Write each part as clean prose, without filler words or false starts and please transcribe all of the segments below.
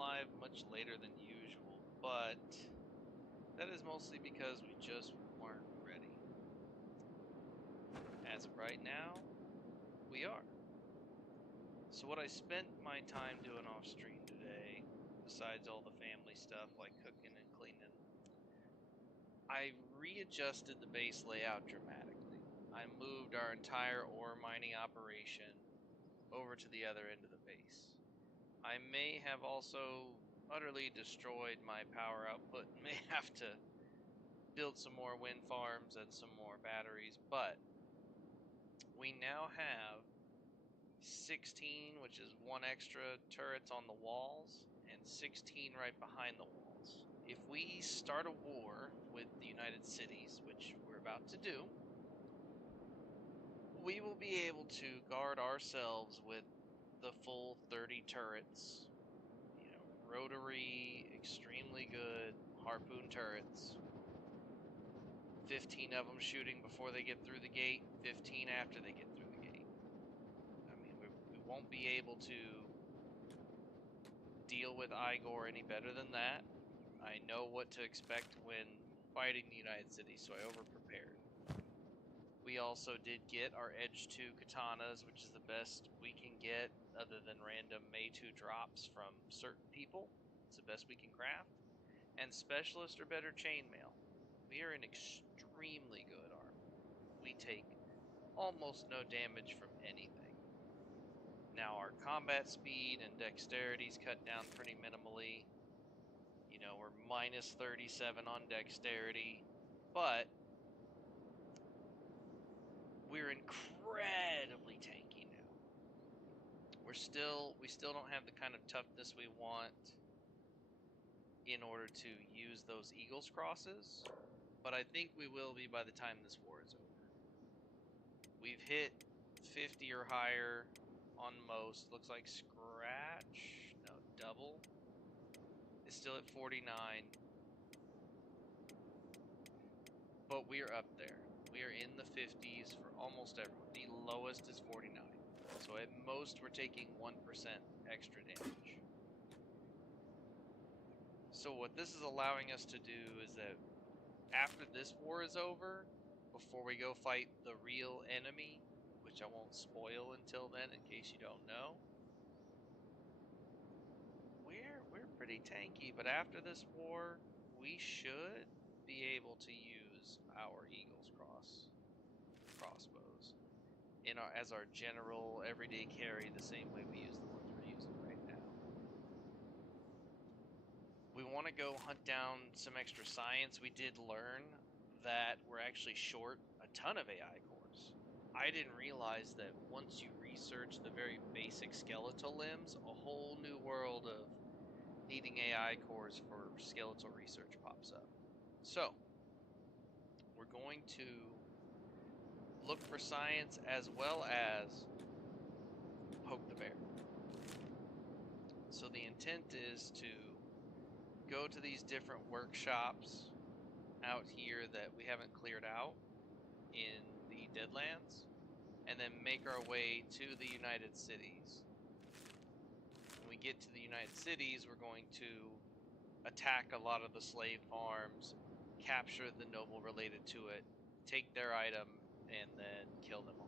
live much later than usual, but that is mostly because we just weren't ready. As of right now, we are. So what I spent my time doing off stream today, besides all the family stuff like cooking and cleaning, I readjusted the base layout dramatically. I moved our entire ore mining operation over to the other end of the base. I may have also utterly destroyed my power output and may have to build some more wind farms and some more batteries, but we now have 16, which is one extra turrets on the walls, and 16 right behind the walls. If we start a war with the United Cities, which we're about to do, we will be able to guard ourselves with the full 30 turrets, rotary, extremely good harpoon turrets. 15 of them shooting before they get through the gate, 15 after they get through the gate. I mean, we won't be able to deal with Igor any better than that. I know what to expect when fighting the United Cities, so I over-prepared. We also did get our Edge 2 katanas, which is the best we can get other than random May 2 drops from certain people. It's the best we can craft. And Specialist or better chainmail. We are in extremely good armor. We take almost no damage from anything. Now our combat speed and dexterity is cut down pretty minimally. We're minus 37 on dexterity, but we're incredibly tanky now. We still don't have the kind of toughness we want in order to use those Eagles crosses, but I think we will be by the time this war is over. We've hit 50 or higher on most. Looks like Scratch, no, Double is still at 49, but we're up there. We are in the 50s for almost everyone. The lowest is 49. So at most, we're taking 1% extra damage. So what this is allowing us to do is that after this war is over, before we go fight the real enemy, which I won't spoil until then in case you don't know, we're pretty tanky. But after this war, we should be able to use our Eagles crossbows as our general everyday carry, the same way we use the ones we're using right now. We want to go hunt down some extra science. We did learn that we're actually short a ton of AI cores. I didn't realize that once you research the very basic skeletal limbs, a whole new world of needing AI cores for skeletal research pops up. So, we're going to look for science as well as poke the bear. So the intent is to go to these different workshops out here that we haven't cleared out in the Deadlands, and then make our way to the United Cities. When we get to the United Cities, we're going to attack a lot of the slave farms, capture the noble related to it, take their item, and then kill them off.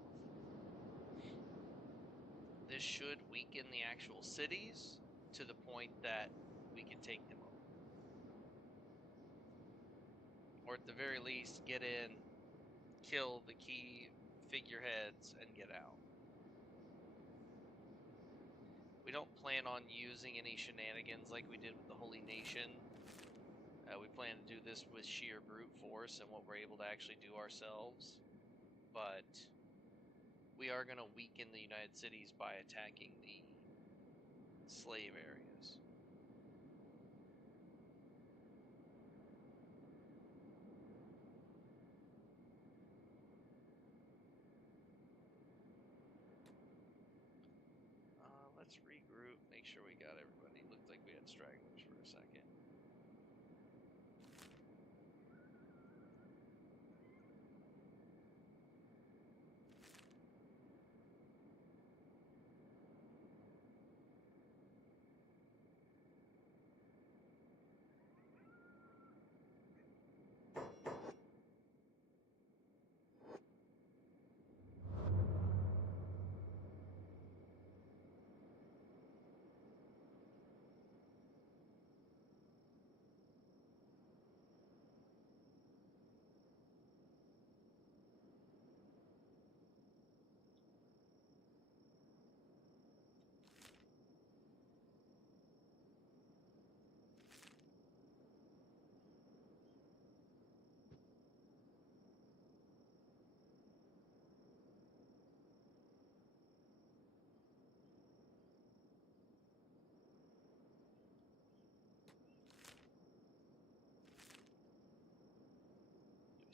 This should weaken the actual cities to the point that we can take them over. Or at the very least, get in, kill the key figureheads, and get out. We don't plan on using any shenanigans like we did with the Holy Nation. We plan to do this with sheer brute force and what we're able to actually do ourselves. But we are going to weaken the United Cities by attacking the slave areas. Let's regroup, make sure we got everybody. Looked like we had stragglers for a second.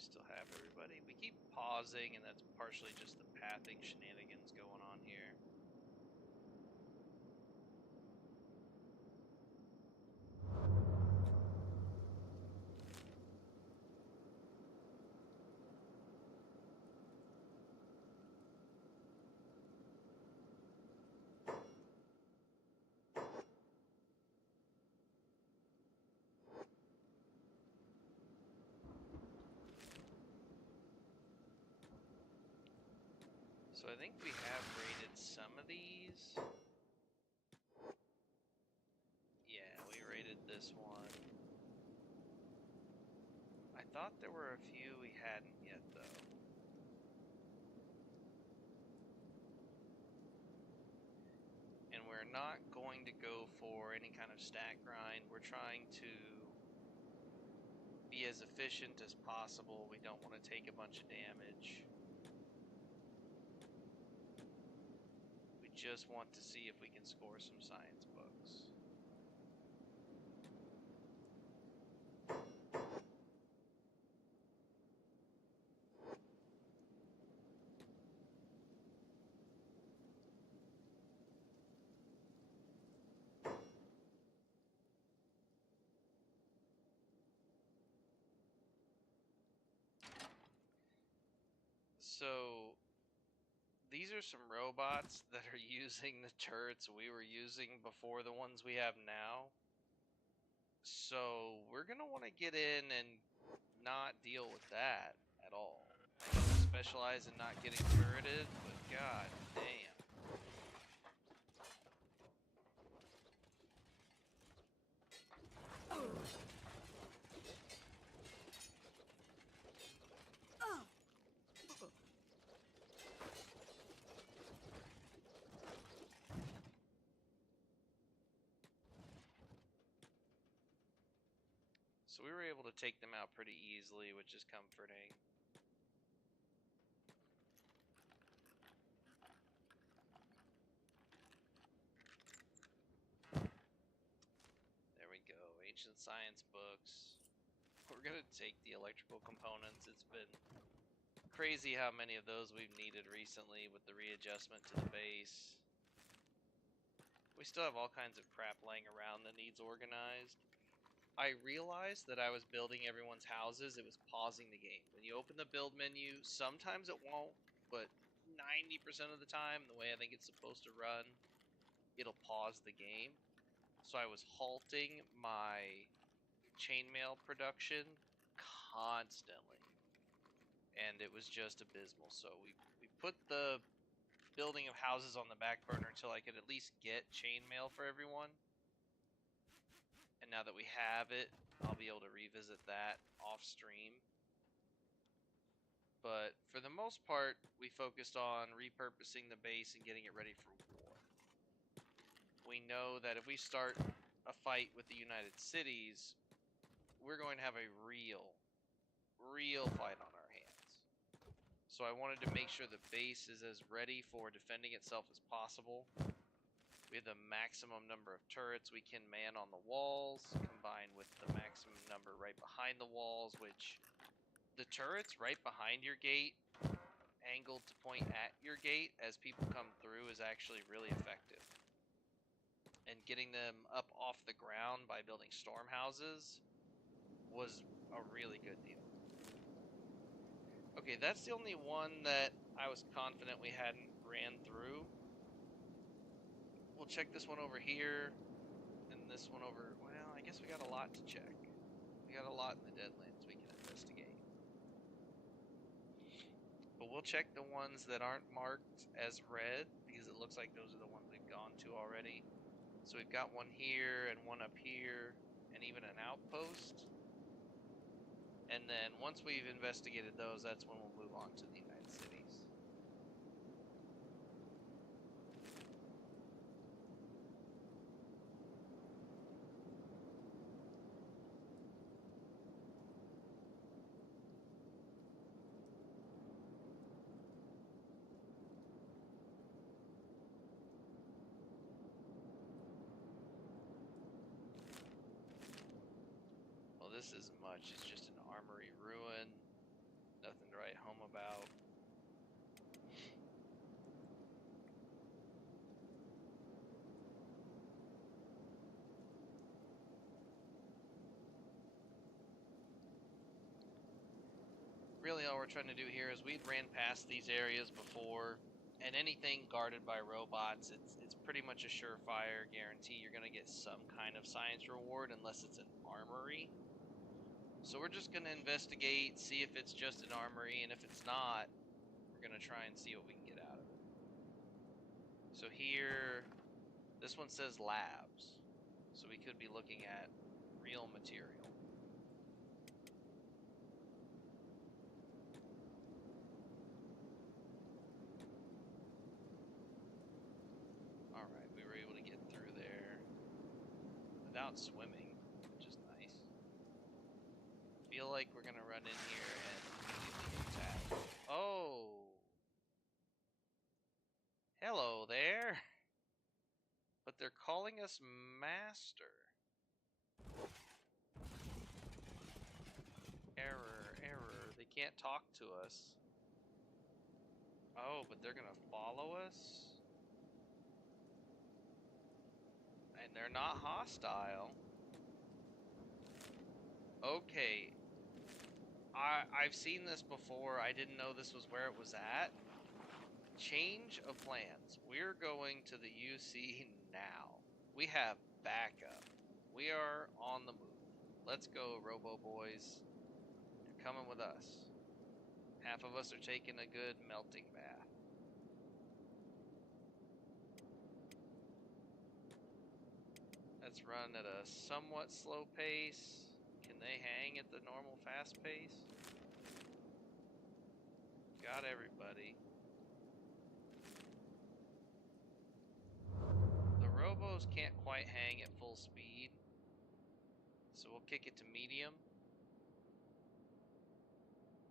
still have everybody. We keep pausing, and that's partially just the pathing shenanigans going on here. So I think we have raided some of these. Yeah, we raided this one. I thought there were a few we hadn't yet, though. And we're not going to go for any kind of stack grind. We're trying to be as efficient as possible. We don't want to take a bunch of damage. We just want to see if we can score some science books. So these are some robots that are using the turrets we were using before the ones we have now. So we're going to want to get in and not deal with that at all. I know we specialize in not getting turreted, but god damn. So we were able to take them out pretty easily, which is comforting. There we go, ancient science books. We're gonna take the electrical components. It's been crazy how many of those we've needed recently with the readjustment to the base. We still have all kinds of crap laying around that needs organized. I realized that I was building everyone's houses. It was pausing the game. When you open the build menu, sometimes it won't, but 90% of the time, the way I think it's supposed to run, it'll pause the game. So I was halting my chainmail production constantly, and it was just abysmal. So we put the building of houses on the back burner until I could at least get chainmail for everyone. And now that we have it, I'll be able to revisit that off stream. But for the most part, we focused on repurposing the base and getting it ready for war. We know that if we start a fight with the United Cities, we're going to have a real fight on our hands. So I wanted to make sure the base is as ready for defending itself as possible. We have the maximum number of turrets we can man on the walls, combined with the maximum number right behind the walls, which the turrets right behind your gate, angled to point at your gate as people come through, is actually really effective. And getting them up off the ground by building storm houses was a really good deal. Okay, that's the only one that I was confident we hadn't ran through. We'll check this one over here, and this one over... Well, I guess we got a lot to check. We got a lot in the Deadlands we can investigate. But we'll check the ones that aren't marked as red, because it looks like those are the ones we've gone to already. So we've got one here, and one up here, and even an outpost. And then once we've investigated those, that's when we'll move on to the United Cities. Well, this isn't much. It's just an armory ruin. about. Really all we're trying to do here is we ran past these areas before, and anything guarded by robots, it's pretty much a surefire guarantee you're going to get some kind of science reward unless it's an armory. So we're just going to investigate, see if it's just an armory, and if it's not, we're going to try and see what we can get out of it. So here, this one says labs, so we could be looking at real material. Alright, we were able to get through there without swimming, which is nice. Feel like we're gonna run in here and immediately get attacked. Oh! Hello there! But they're calling us master. Error, error. They can't talk to us. Oh, but they're gonna follow us? And they're not hostile. Okay. I've seen this before. I didn't know this was where it was at. Change of plans. We're going to the UC now. We have backup. We are on the move. Let's go, Robo Boys. You're coming with us. Half of us are taking a good melting bath. Let's run at a somewhat slow pace. Can they hang at the normal fast pace? Got everybody. The Robos can't quite hang at full speed, so we'll kick it to medium.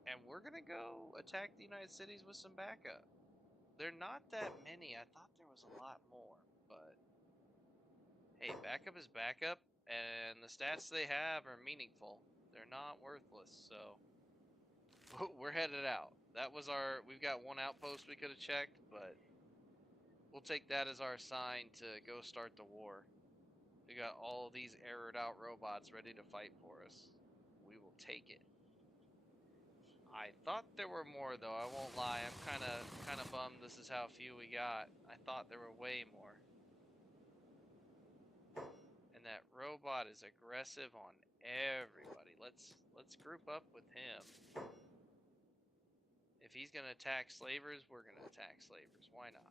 And we're gonna go attack the United Cities with some backup. They're not that many. I thought there was a lot more, but hey, backup is backup, and the stats they have are meaningful. They're not worthless, so we're headed out. That was our, we've got one outpost we could have checked, but we'll take that as our sign to go start the war. We got all these errored out robots ready to fight for us. We will take it. I thought there were more though, I won't lie. I'm kinda bummed this is how few we got. I thought there were way more. And that robot is aggressive on everybody. Let's group up with him. If he's gonna attack slavers, we're gonna attack slavers. Why not?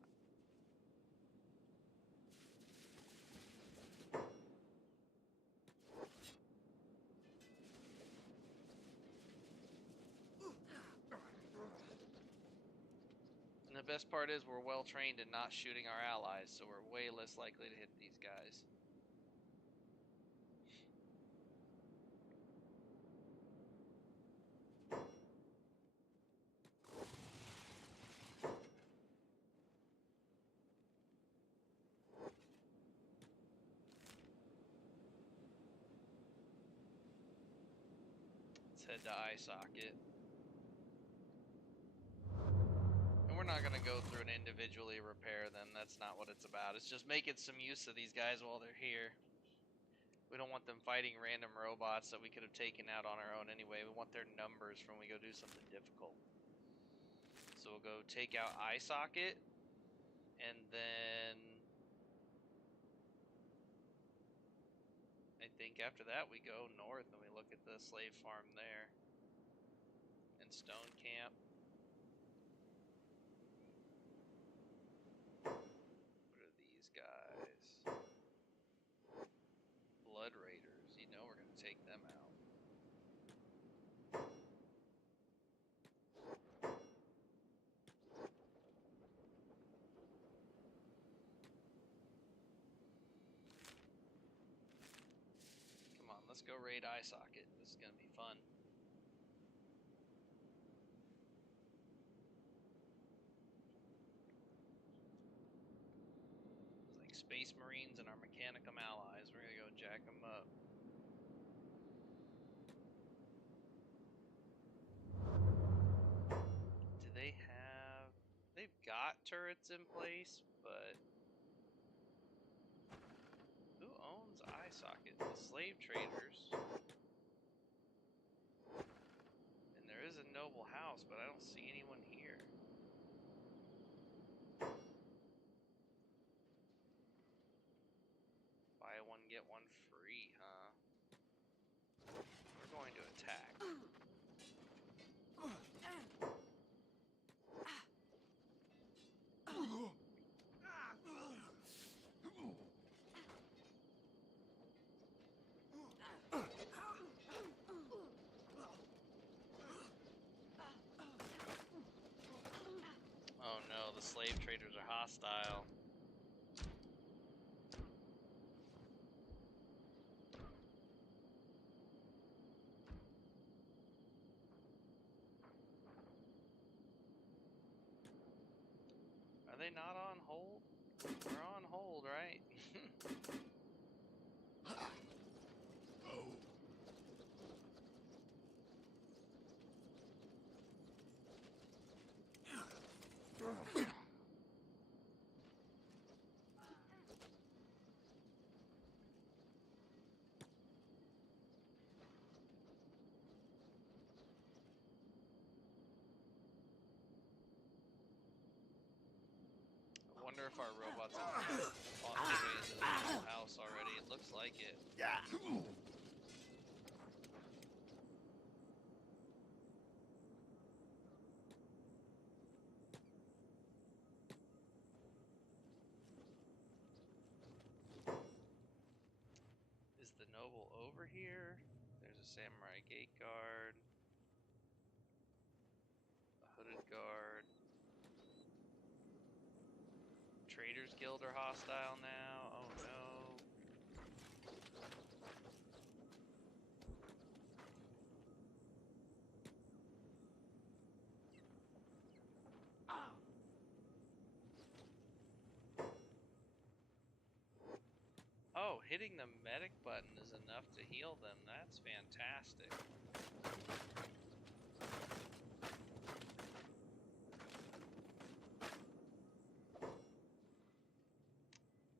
And the best part is we're well trained in not shooting our allies, so we're way less likely to hit these guys. Let's head to eye socket. And we're not going to go through and individually repair them. That's not what it's about. It's just making some use of these guys while they're here. We don't want them fighting random robots that we could have taken out on our own anyway. We want their numbers for when we go do something difficult. So we'll go take out eye socket, and then I think after that we go north and we look at the slave farm there and stone camp. What are these guys? Blood Raiders. You know we're going to take them out. Come on, let's go raid eye socket. This is going to be fun. It's like Space Marines and our Mechanicum allies. We're going to go jack them up. got turrets in place, but who owns eye socket? The slave traders. And there is a noble house, but I don't see anyone here. Buy one, get one free, huh? We're going to attack. Oh no, the slave traders are hostile. Are they not on hold? We're on hold, right? I wonder if our robots are on their way into the noble house already. It looks like it. Yeah. Is the noble over here? There's a samurai gate guard. A hooded guard. Traders Guild are hostile now. Oh no. Oh, hitting the medic button is enough to heal them. That's fantastic.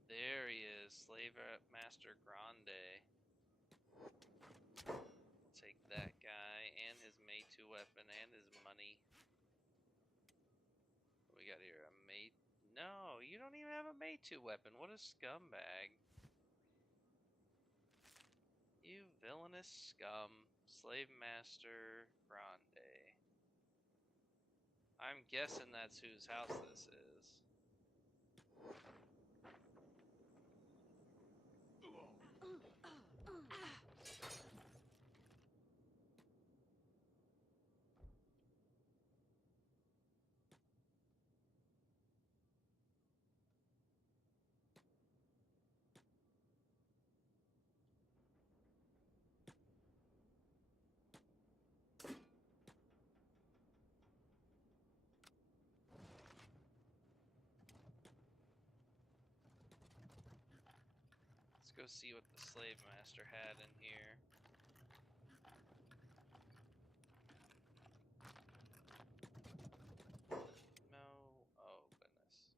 There he is, Slave Master Grande. We'll take that guy and his Mei-2 weapon and his money. What we got here? A Mei... No, you don't even have a Mei-2 weapon. What a scumbag. You villainous scum. Slave Master Grande. I'm guessing that's whose house this is. Let's go see what the Slave Master had in here. No. Oh, goodness.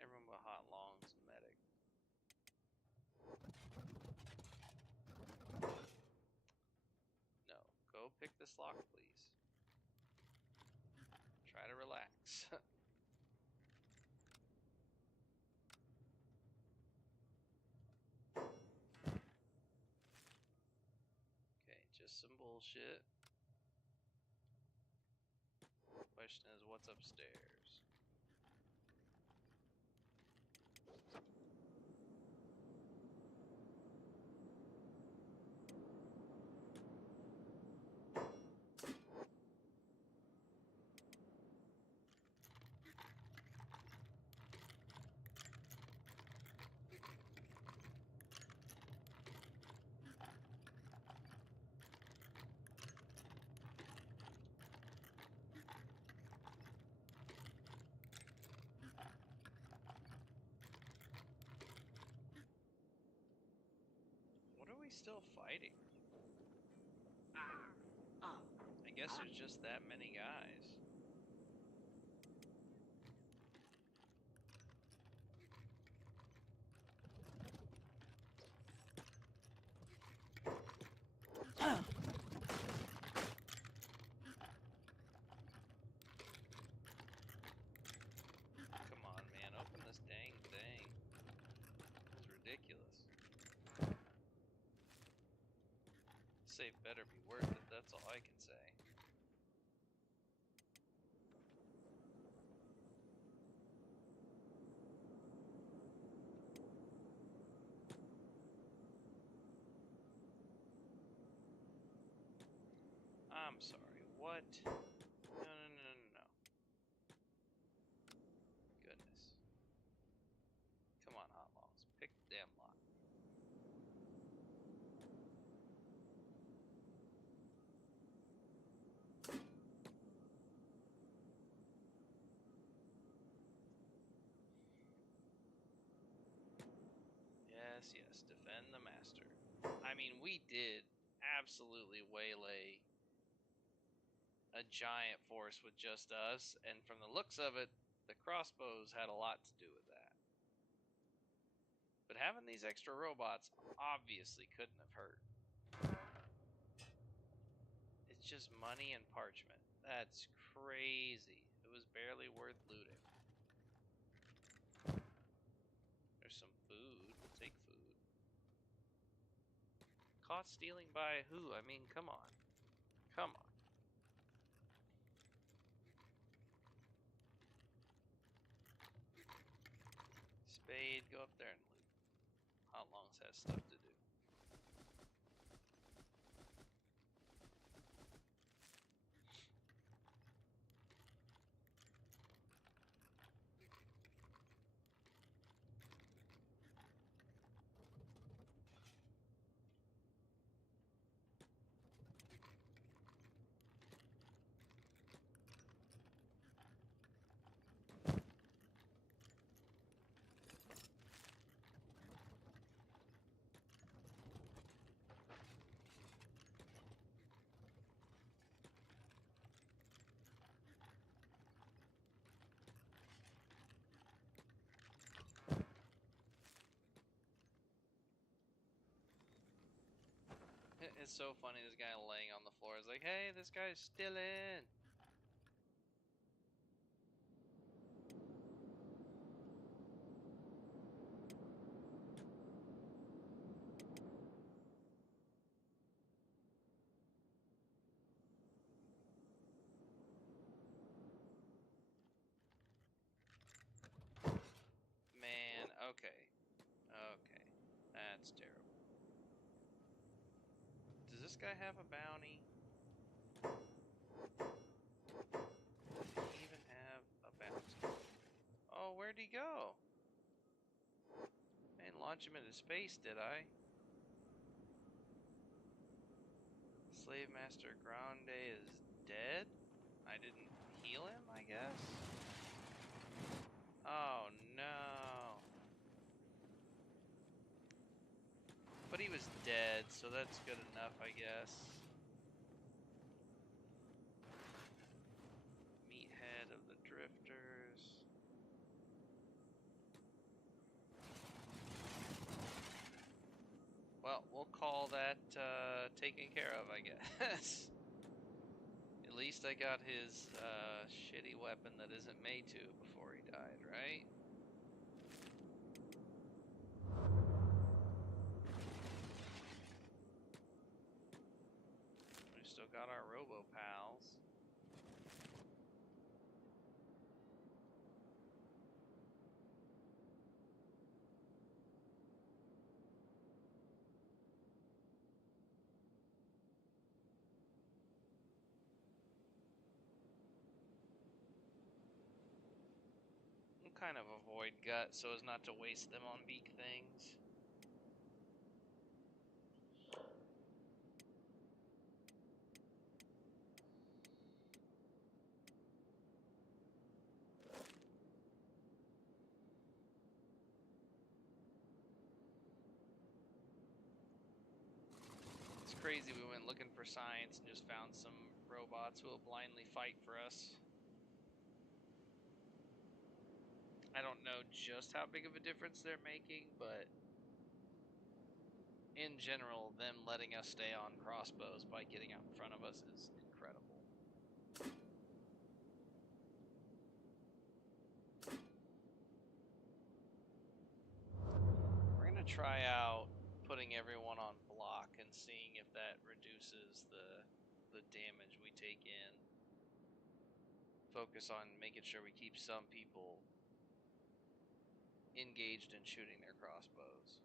Everyone but Hot Long's medic. No. Go pick this lock, please. Try to relax. Okay, just some bullshit. Question is, what's upstairs? What are we still fighting? I guess there's just that many guys. save better be worth it, that's all I can say. I'm sorry, what? No. Goodness. Come on, hot logs. Pick the damn lock. Yes, defend the master. I mean, we did absolutely waylay a giant force with just us, and from the looks of it, the crossbows had a lot to do with that. But having these extra robots obviously couldn't have hurt. It's just money and parchment. That's crazy. It was barely worth looting. There's some food. We'll take food. Caught stealing by who? I mean, come on. Come on. Spade, go up there and loot. Hot Longs has stuff to do. It's so funny, this guy laying on the floor is like, hey, this guy's still in. Man, okay. Okay. That's terrible. Does this guy have a bounty? Does he even have a bounty? Oh, where'd he go? I didn't launch him into space, did I? Slave Master Grande is dead? I didn't heal him, I guess? Oh, no. But he was dead, so that's good enough, I guess. Meathead of the Drifters. Well, we'll call that taken care of, I guess. At least I got his shitty weapon that isn't made to before he died, right? We still got our robo pals. Kind of avoid gut so as not to waste them on beak things. It's crazy we went looking for science and just found some robots who will blindly fight for us. I don't know just how big of a difference they're making, but in general, them letting us stay on crossbows by getting out in front of us is incredible. We're going to try out putting everyone on block and and seeing if that reduces the damage we take in. Focus on making sure we keep some people engaged in shooting their crossbows.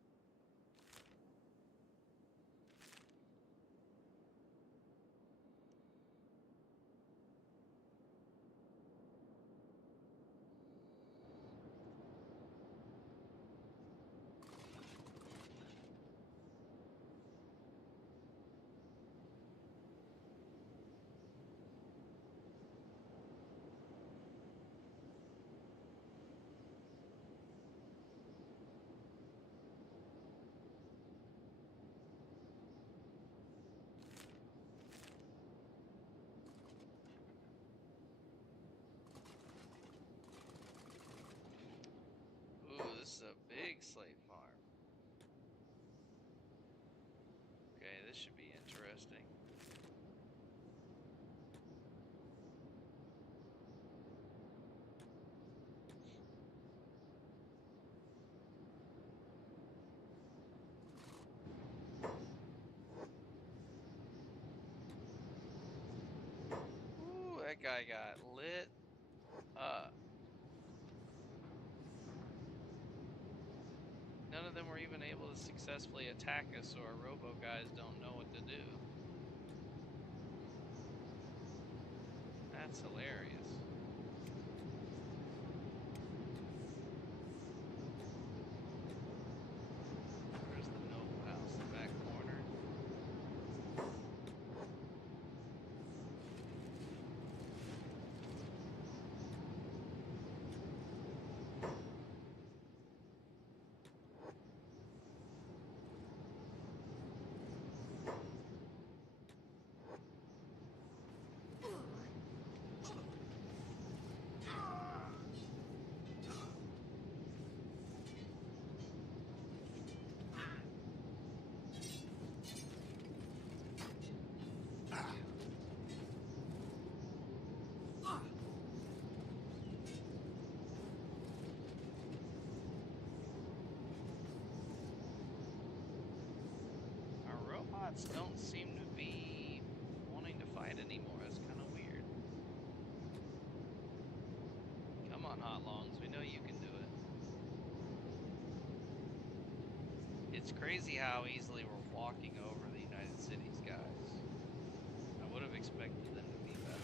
Ooh, this is a big slave farm. Okay, this should be interesting. Ooh, that guy got lit up. None of them were even able to successfully attack us, so our robo guys don't know what to do. That's hilarious. Where's the noble house? The back corner. Robots don't seem to be wanting to fight anymore. That's kind of weird. Come on, Hot Longs. We know you can do it. It's crazy how easily we're walking over the United Cities, guys. I would have expected them to be better.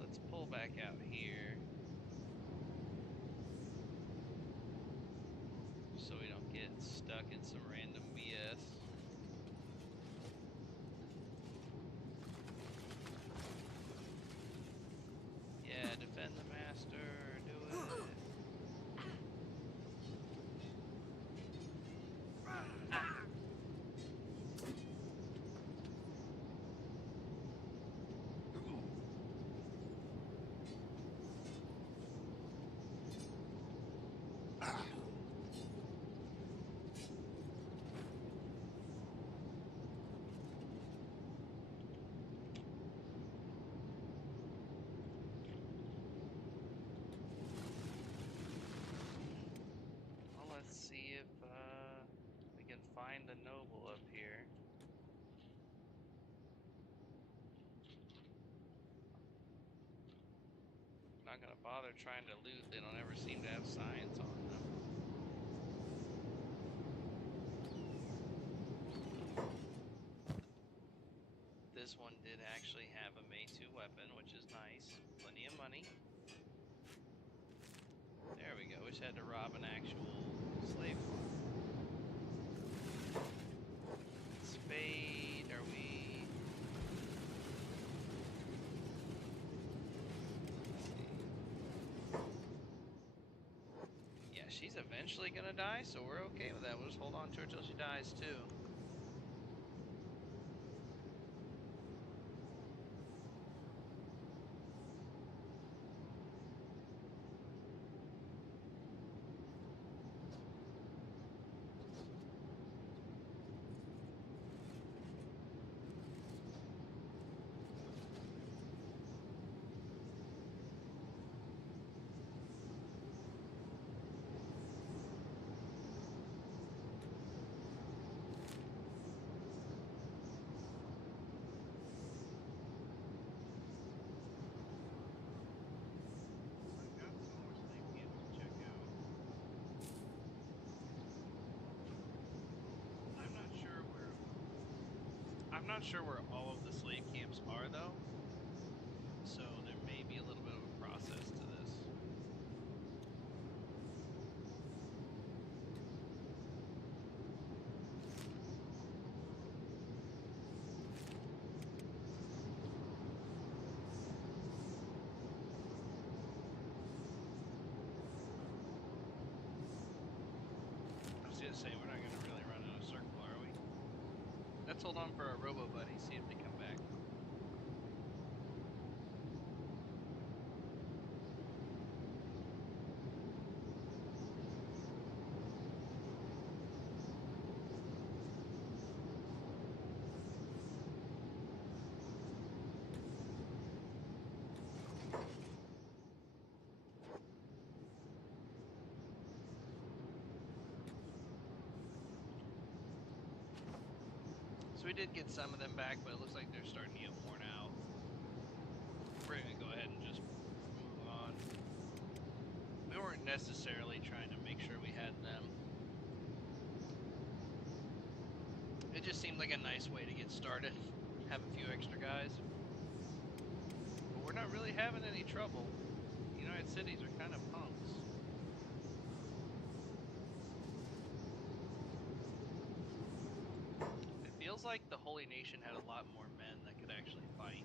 Let's pull back out here so we don't get stuck in some random BS. Yeah, defend the master, do it. Well, let's see if we can find the noble up here. Not gonna bother trying to loot. They don't ever seem to have science on them. This one did actually have a May 2 weapon, which is nice. Plenty of money. There we go. We just had to rob an actual slave farm. Spade, are we... Let's see. Yeah, she's eventually gonna die, so we're okay with that. We'll just hold on to her till she dies too. I'm not sure where all of the slave camps are, though, so there may be a little bit of a process to this. I was gonna say, we're not gonna really run in a circle, are we? Let's hold on for our robo buddies, see if they come back. So we did get some of them back, but it looks like they're starting to get worn out. We're gonna go ahead and just move on. We weren't necessarily trying to make sure we had them. It just seemed like a nice way to get started. Have a few extra guys. But we're not really having any trouble. The United Cities are kind of punks. It feels like the Holy Nation had a lot more men that could actually fight.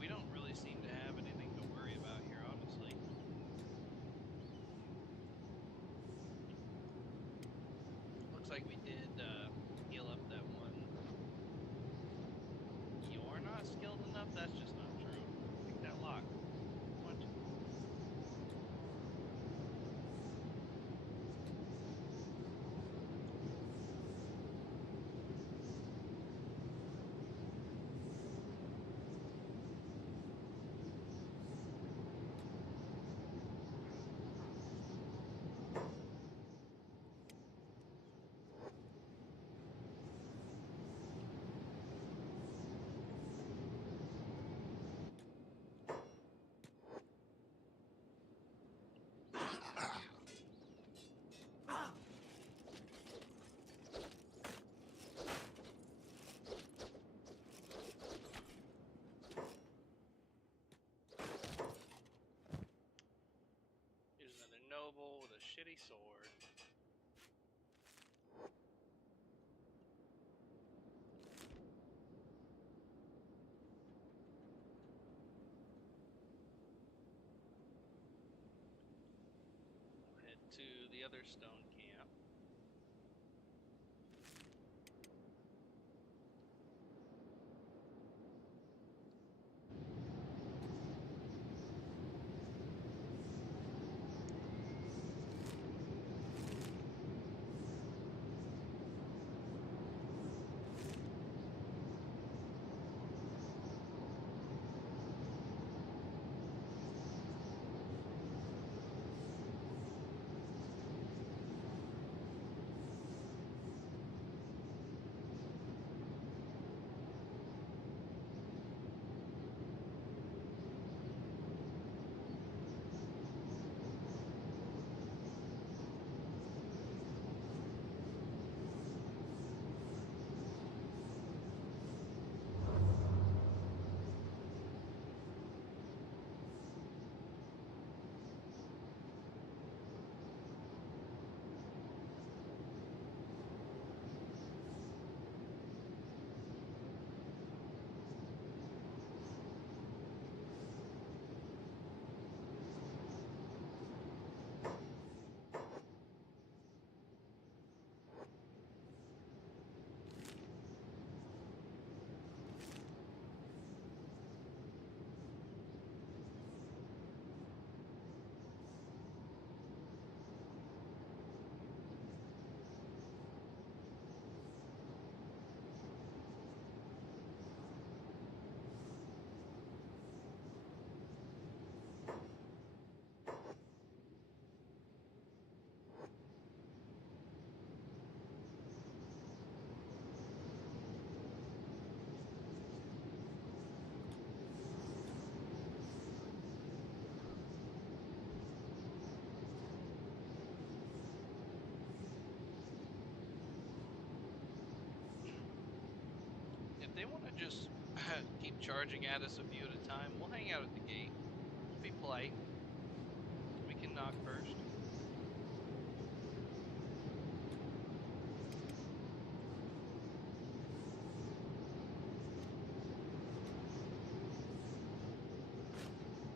We don't really seem to have anything to worry about here, honestly. Looks like we did heal up that one. You're not skilled enough? That's just not true. Pick that lock. What? Here's another noble with a shitty sword. We'll head to the other stone camp. charging at us a few at a time, we'll hang out at the gate. We'll be polite. We can knock first.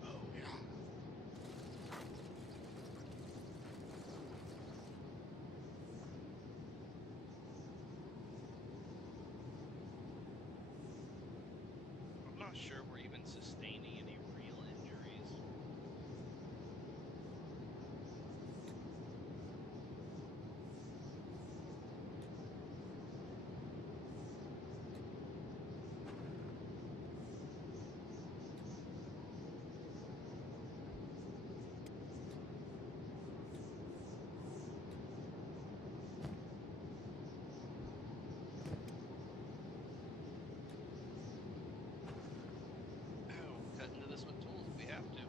Oh, yeah. I'm not sure we're even sustaining any real injuries. Oh, we'll cut into this with tools if we have to.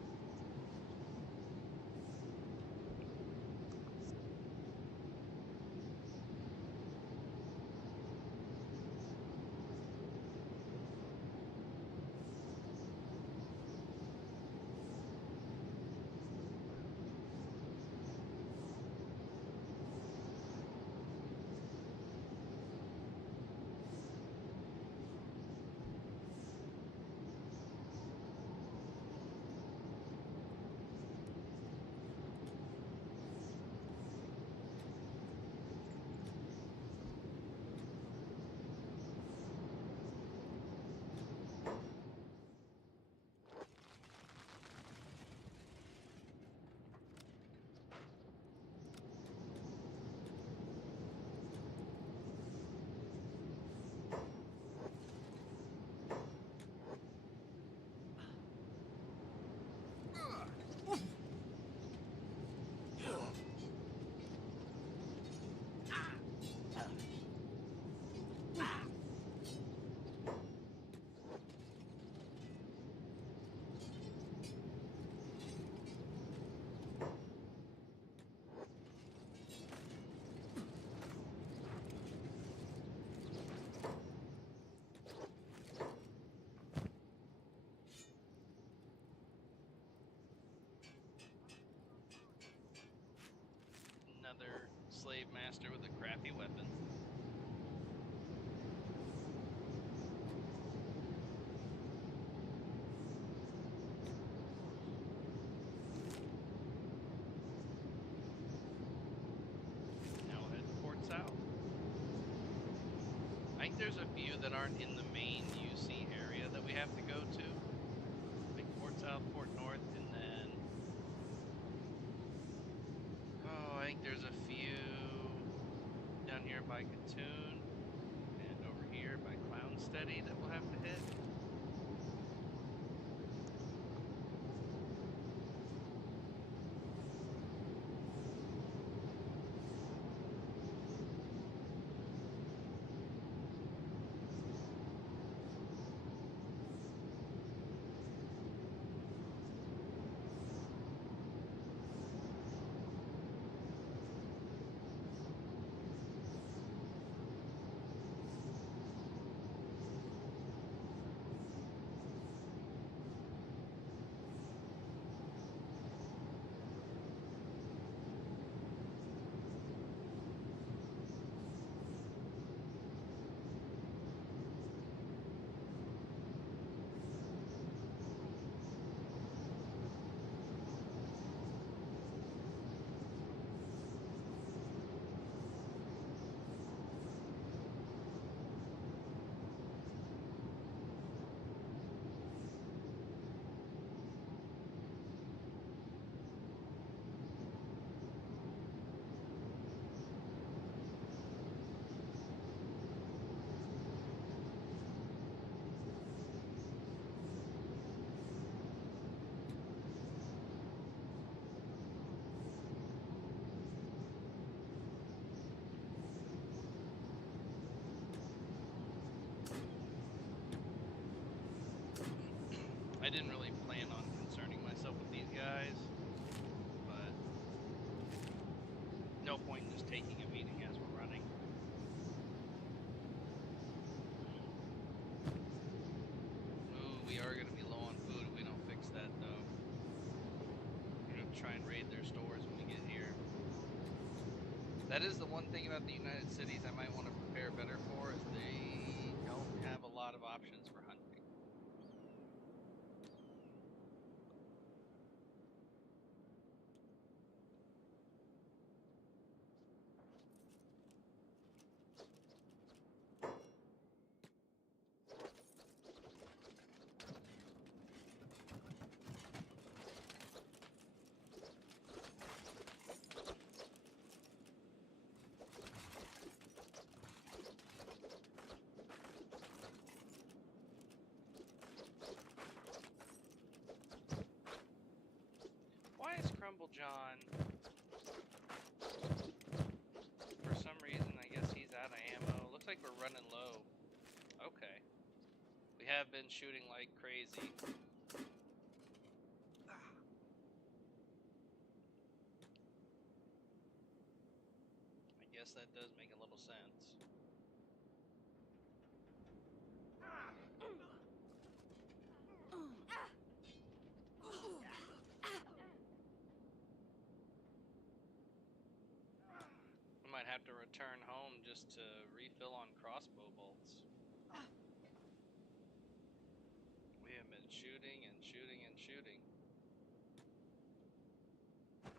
Another slave master with a crappy weapon. Now we'll head to Port South. I think there's a few that aren't in the main UC area that we have to go to. Like Port South, Port North, and then... Oh, I think there's a few down here by Katoon and over here by Clownsteady that we'll have to hit. I didn't really plan on concerning myself with these guys, but no point in just taking a beating as we're running. Ooh, their stores when we get here. That is the one thing about the United Cities I might want to prepare better for, is they don't have a lot of options for hunting. Why is Crumble John, for some reason, I guess he's out of ammo. Looks like we're running low. Okay. We have been shooting like crazy. I guess that does make a little sense. We might have to return home just to refill on crossbow bolts. We have been shooting and shooting and shooting.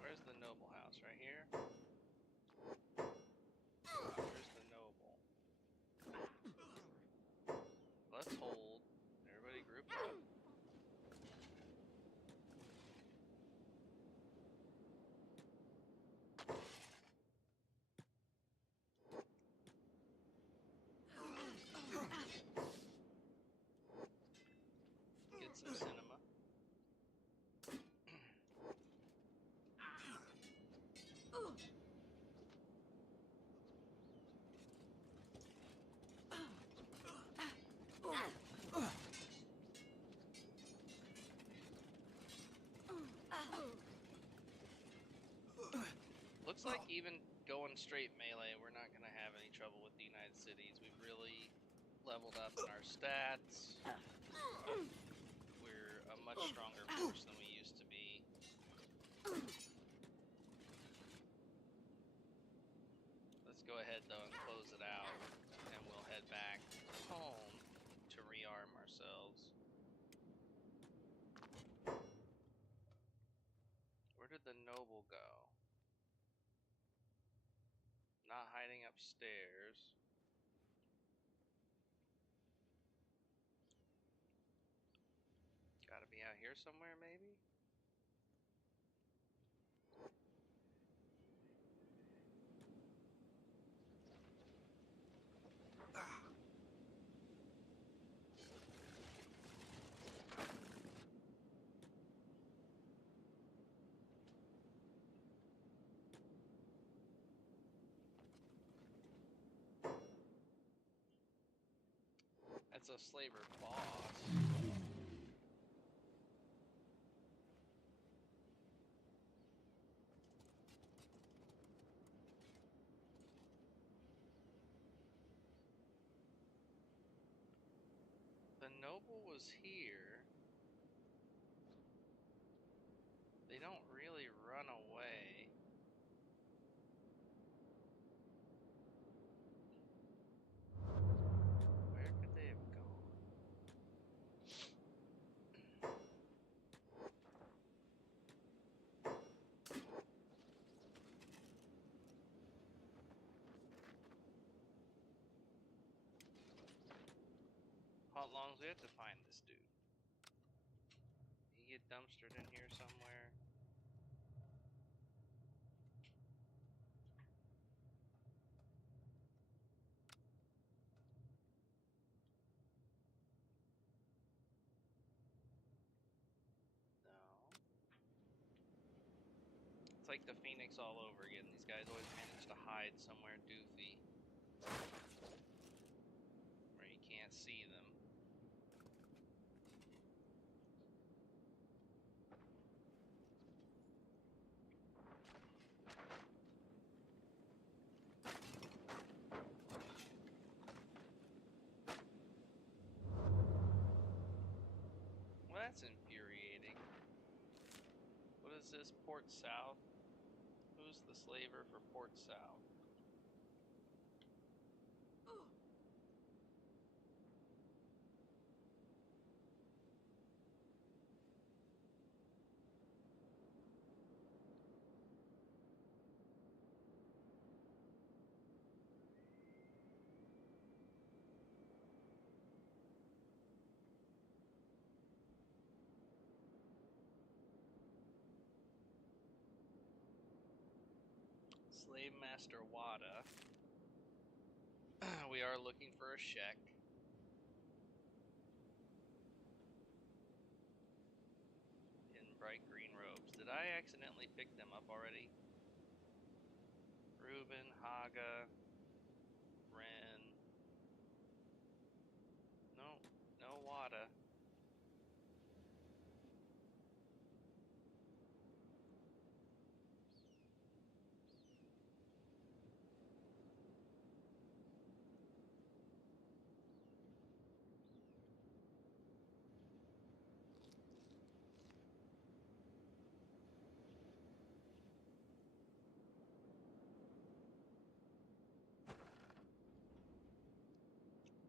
Where's the noble house? Right here? Where's the noble? Let's hold. Everybody group up. Get some cinema. Looks like even going straight melee, we're not going to have any trouble with the United Cities. We've really leveled up in our stats. We're a much stronger force than we used to be. Let's go ahead though and close it out, and we'll head back home to rearm ourselves. Where did the noble go? Not hiding upstairs. Gotta be out here somewhere, maybe? That's a slaver boss. The noble was here. They don't really run away. Where could they have gone? How long do we have to find this dude? He get dumpstered in here somewhere. No. It's like the Phoenix all over again. These guys always manage to hide somewhere doofy, where you can't see them. Well, that's infuriating. What is this? Port South? Who's the slaver for Port South? Slave Master Wada. We are looking for a Shek. In bright green robes. Did I accidentally pick them up already? Reuben, Haga, Ren. No, no Wada.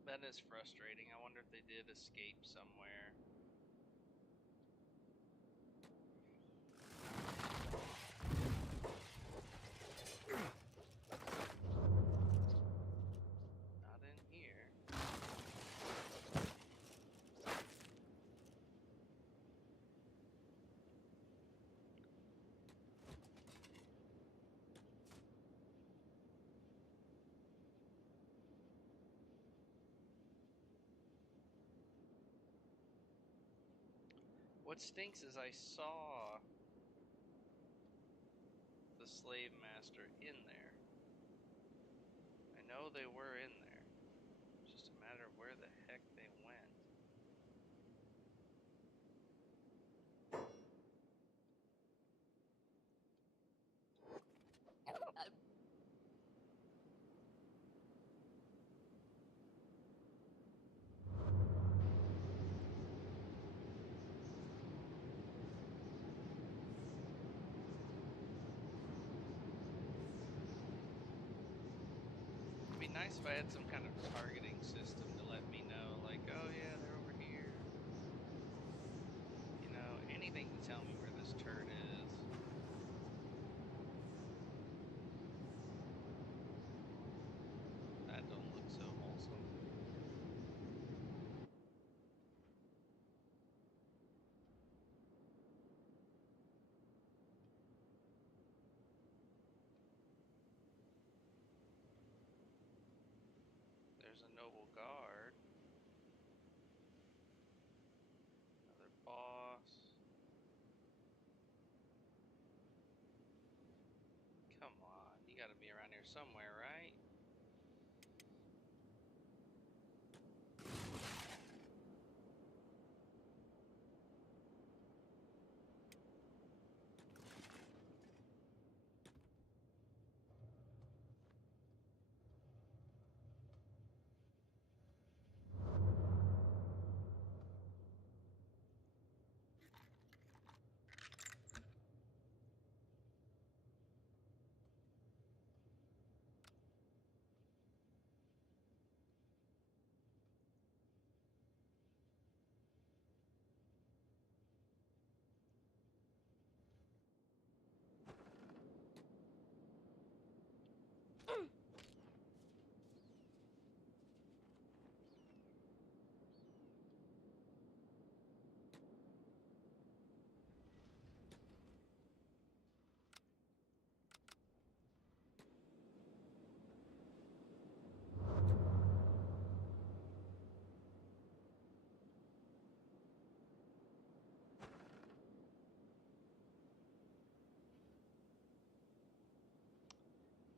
That is frustrating. I wonder if they did escape somewhere. Not in here. What stinks is I saw the slave master in there. I know they were in there. It's just a matter of where the heck they went. It'd be nice if I had some kind of targeting system to let me know, like, oh yeah, they're over here. You know, anything to tell me where this turd is. That don't look so wholesome. There's a noble guard. Another boss. Come on, you gotta be around here somewhere, right?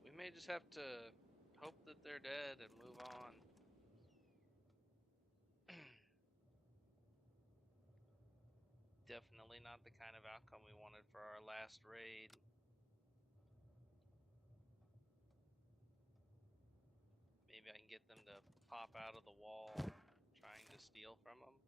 We may just have to hope that they're dead and move on. Definitely not the kind of outcome we wanted for our last raid. Maybe I can get them to pop out of the wall trying to steal from them.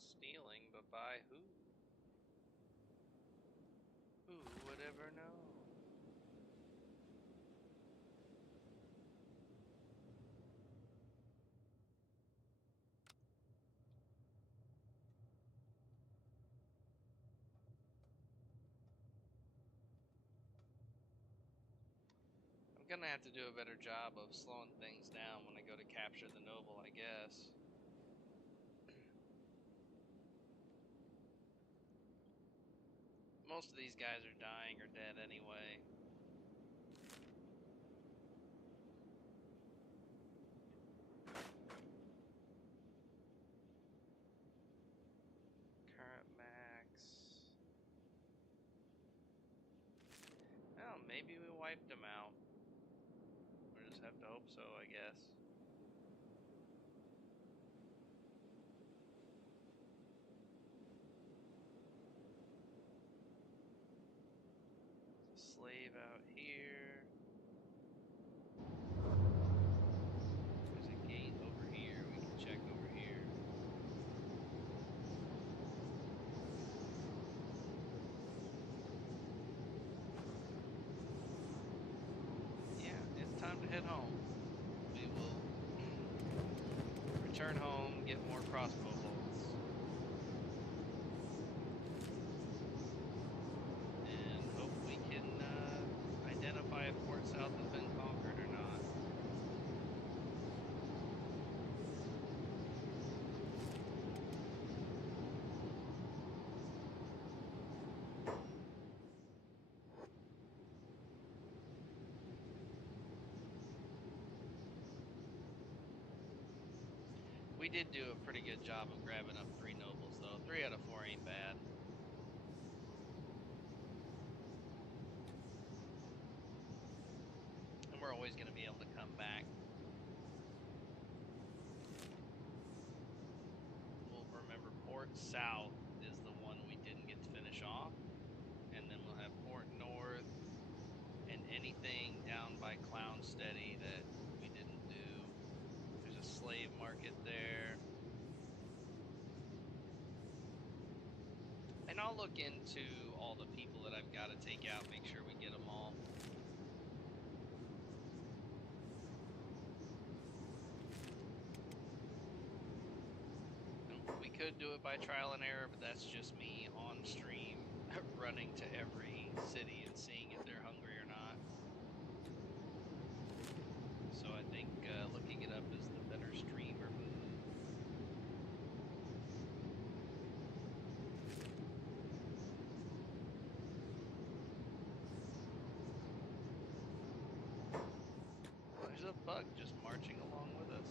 not stealing, but by who? Who would ever know? I'm gonna have to do a better job of slowing things down when I go to capture the noble, I guess. Most of these guys are dying or dead anyway. Current max. Well, maybe we wiped them out. We just have to hope so, I guess. There's a slave out here. There's a gate over here. We can check over here. Yeah, it's time to head home. We will return home, get more crossbow bolts, and hope we can identify if Port South has been conquered or not. We did do a pretty good job of grabbing up 3 nobles, though. 3 out of 4 ain't bad. And we're always going to be able to come back. We'll remember Port South is the one we didn't get to finish off. And then we'll have Port North and anything down by Clown Steady that we didn't do. There's a slave market there. And I'll look into all the people that I've got to take out, make sure we get them all. And we could do it by trial and error, but that's just me on stream running to every city and seeing if they're hungry or not. So I think looking it up is the better streamer move. There's a bug just marching along with us.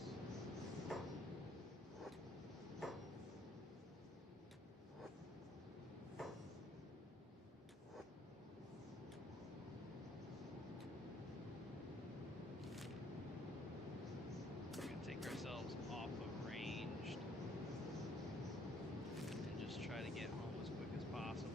We're going to take ourselves off of ranged and just try to get home as quick as possible.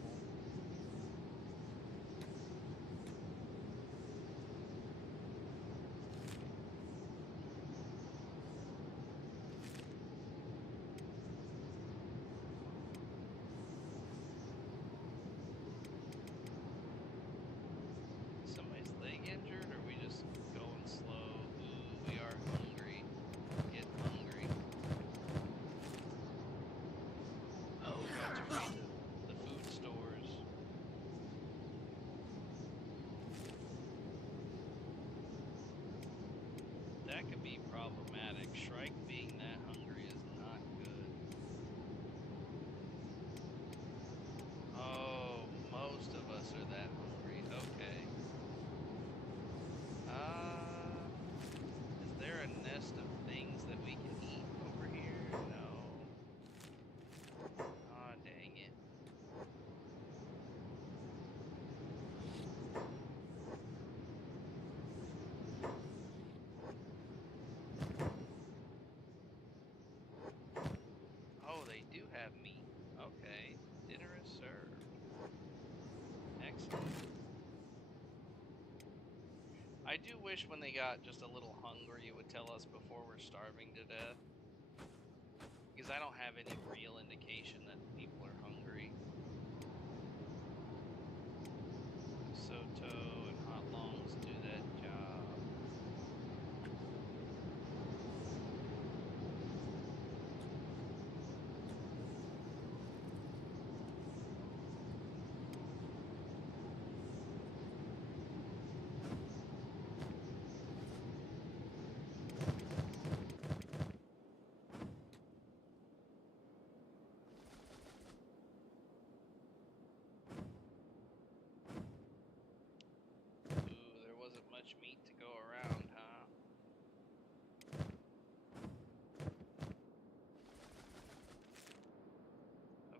Somebody's leg injured, or are we just going slow? Ooh, we are hungry. Get hungry. Oh, we got to read the food stores. That could be problematic. Shrike being that hungry is not good. Oh, most of us are that hungry. Okay. Is there a nest of things that we can eat over here? No. Aw, dang it. Oh, they do have meat. Okay. Dinner is served. Excellent. I do wish when they got just a little hungry, it would tell us before we're starving to death. Because because I don't have any real indication that people are hungry. Soto and hot longs do that job. Ooh, there wasn't much meat to go around, huh?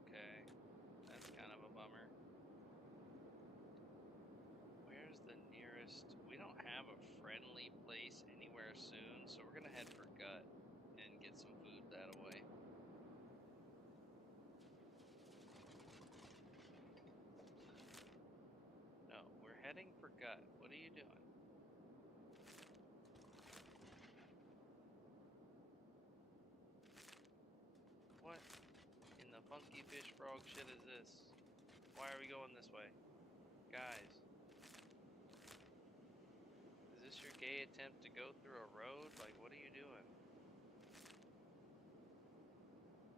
Okay, that's kind of a bummer. Where's the nearest? We don't have a friendly place anywhere soon, so we're gonna head for Gut and get some food that way. No, we're heading for Gut. What are you doing? What in the funky fish frog shit is this? Why are we going this way? Guys, is this your gay attempt to go through a road? Like, what are you doing?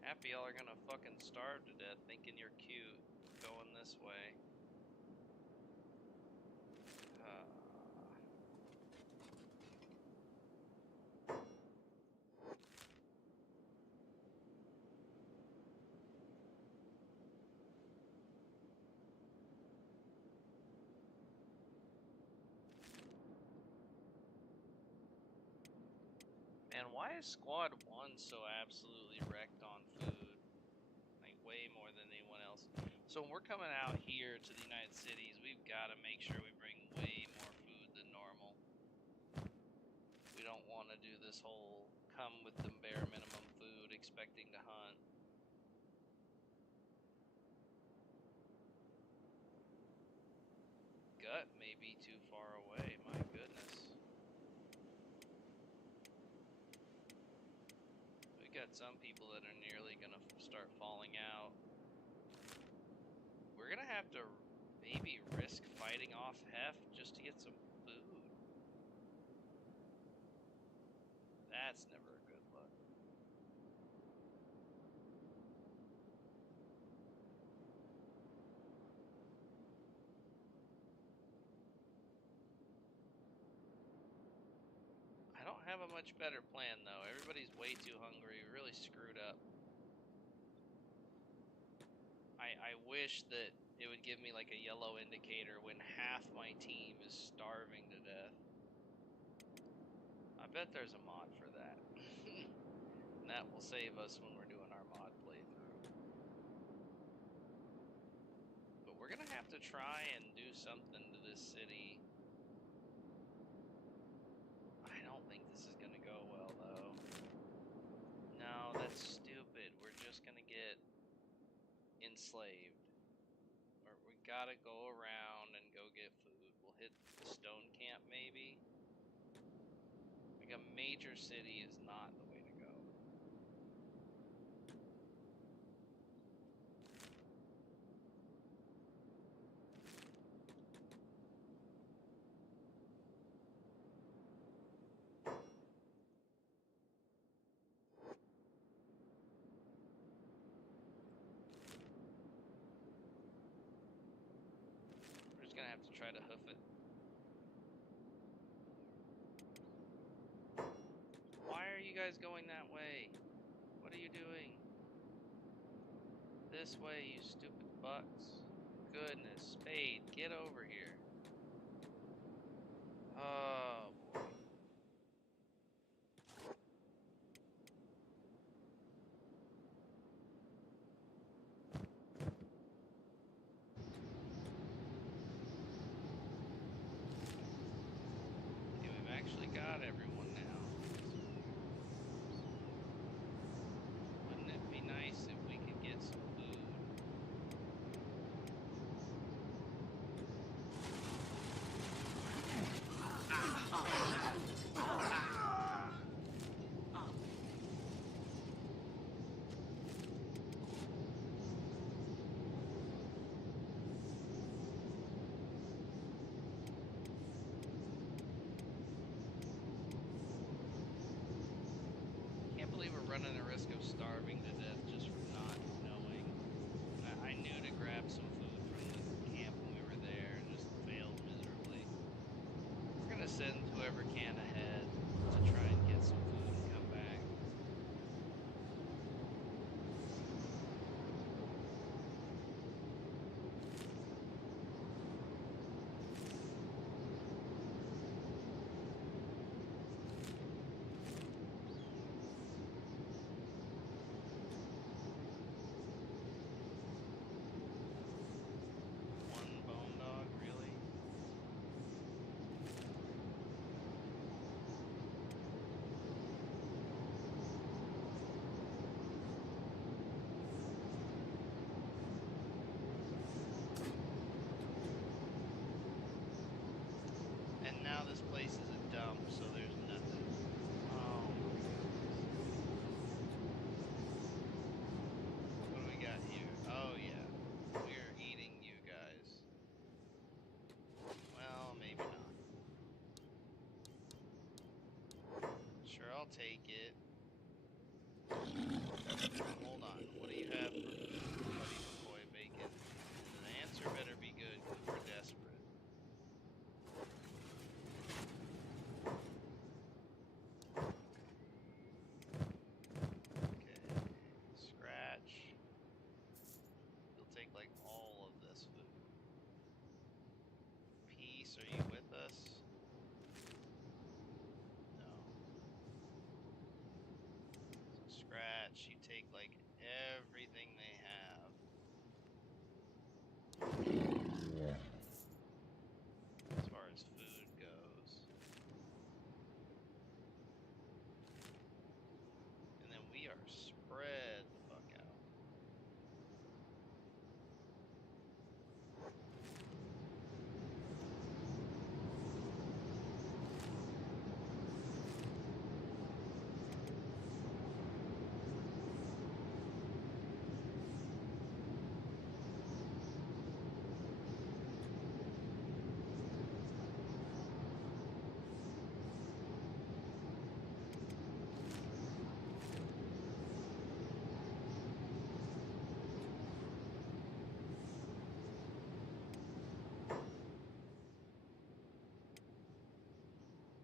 Half of y'all are gonna fucking starve to death thinking you're cute going this way. Man, why is Squad 1 so absolutely wrecked on food? Like, way more than anyone else. So when we're coming out here to the United Cities, we've got to make sure we bring way more food than normal. We don't want to do this whole come with the bare minimum food expecting to hunt. Gut may be too far away, my goodness. We got some people that are nearly gonna start falling out. We're gonna have to maybe risk fighting off Hef just to get some food. That's never a good look. I don't have a much better plan though. Everybody's way too hungry. We really screwed up. I wish that it would give me like a yellow indicator when half my team is starving to death. I bet there's a mod for that. And that will save us when we're doing our mod playthrough. But we're gonna have to try and do something to this city. I don't think this is gonna go well though. No, that's stupid. We're just gonna get enslaved. We gotta go around and go get food. We'll hit the stone camp maybe. Like a major city is not the way to go. We're just gonna have to try to hoof it. Why are you guys going that way? What are you doing? This way, you stupid bucks. Goodness, Spade, get over here. Oh, boy. Okay, we've actually got everyone now. Wouldn't it be nice if we could get some food? running a risk of starving to death just from not knowing. I knew to grab some food from the camp when we were there and just failed miserably. We're gonna send whoever can ahead to try and get some food and come back. One bone dog, really? And now this place is a dump, so there's nothing. Oh my goodness. What do we got here? Oh yeah. We're eating you guys. Well, maybe not. Sure, I'll take it. Hold on. What do you have for Buddy McCoy bacon? The answer better be good because we're desperate. Okay. Scratch. You'll take like all of this food. Peace, are you with us? No. So Scratch, you take like everything they have. As far as food goes. And then we are spread the fuck out.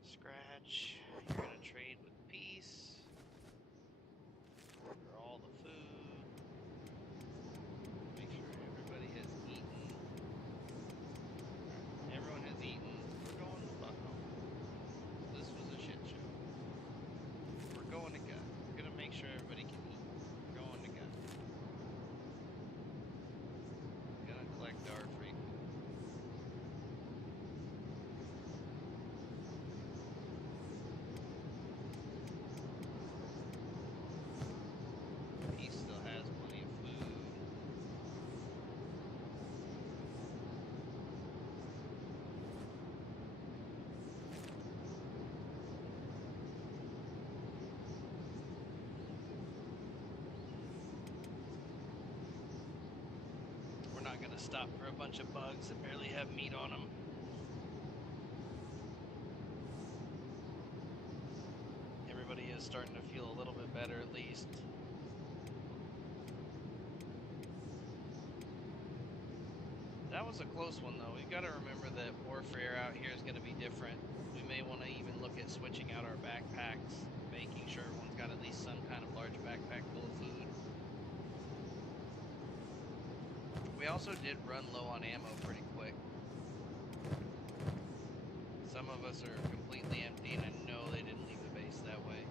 Scratch, you're gonna trade with Peace for all the food. Make sure everybody has eaten. Right, everyone has eaten. We're going to fuck home. This was a shit show. We're going to gut. We're gonna make sure everybody can eat. We're going to gut. We're gonna collect our free food. He still has plenty of food. We're not gonna stop for a bunch of bugs that barely have meat on them. Everybody is starting to feel a little bit better at least. That was a close one though. We've got to remember that warfare out here is going to be different. We may want to even look at switching out our backpacks, making sure everyone's got at least some kind of large backpack full of food. We also did run low on ammo pretty quick. Some of us are completely empty, and I know they didn't leave the base that way.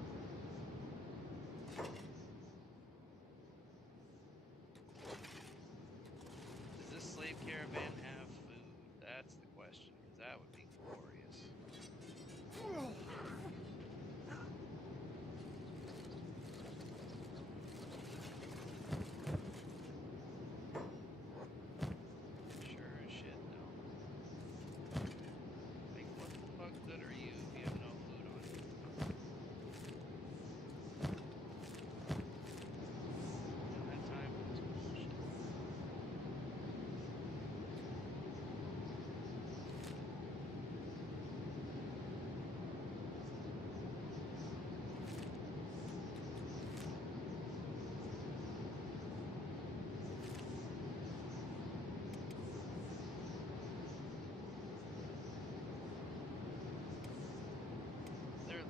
Does this slave caravan have food? That's the question, because that would be glorious. Sure as shit, no. Like, what the fuck good are you if you have no food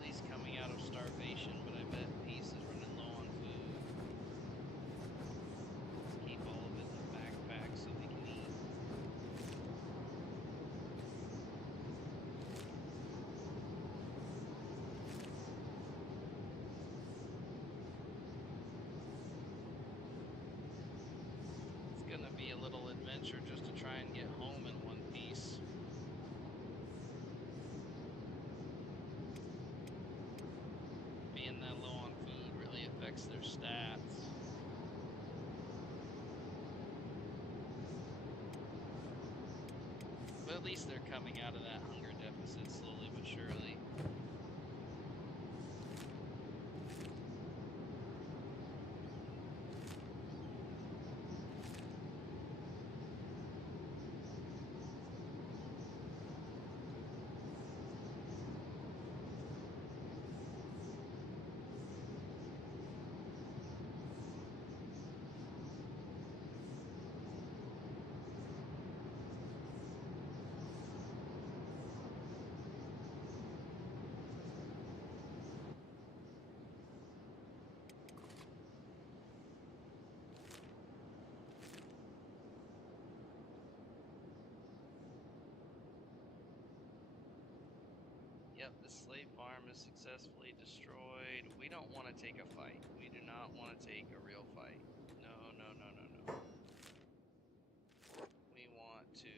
least coming out of starvation, but I bet Peace is running low on food. Let's keep all of it in the backpack so we can eat. It's gonna be a little adventure just to try and get home in one piece. Being that low on food really affects their stats. But at least they're coming out of that hunger deficit slowly but surely. Yep, the slave farm is successfully destroyed. We don't want to take a fight. We do not want to take a real fight. No, no, no, no, no. We want to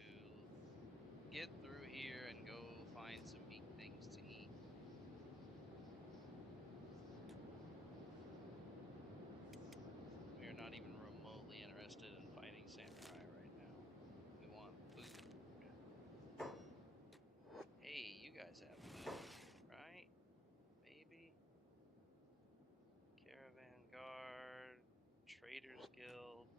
get through here and go find some meat things to eat. We are not even remotely interested in fighting samurai right now. We want food. Hey, you guys have food, right? Maybe? Caravan Guard, Traders Guild.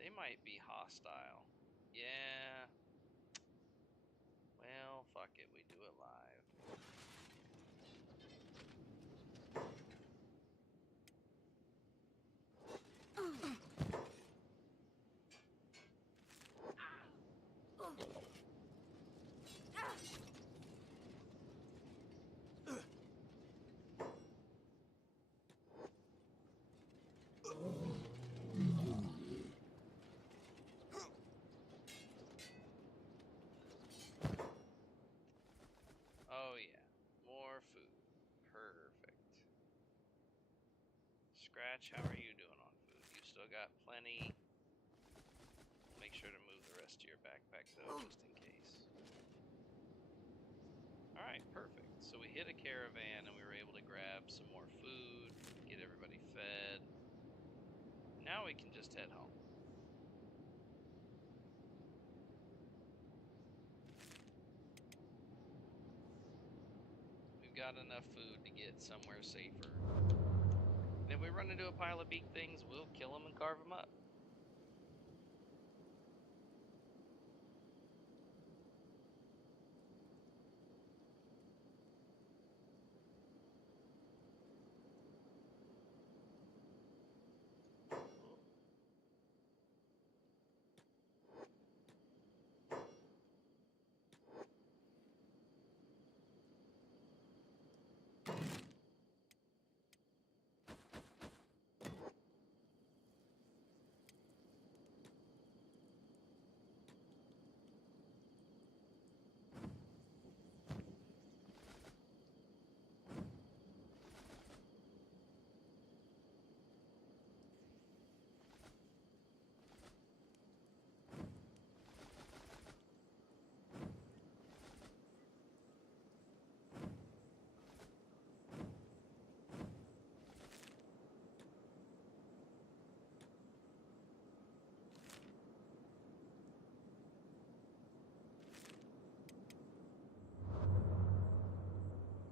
They might be hostile. Yeah. Well, fuck it, we do it live. Oh yeah, more food. Perfect. Scratch, how are you doing on food? You still got plenty. Make sure to move the rest of your backpack though, just in case. Alright, perfect. So we hit a caravan and we were able to grab some more food, get everybody fed. Now we can just head home. We've got enough food to get somewhere safer. And if we run into a pile of beak things, we'll kill them and carve them up.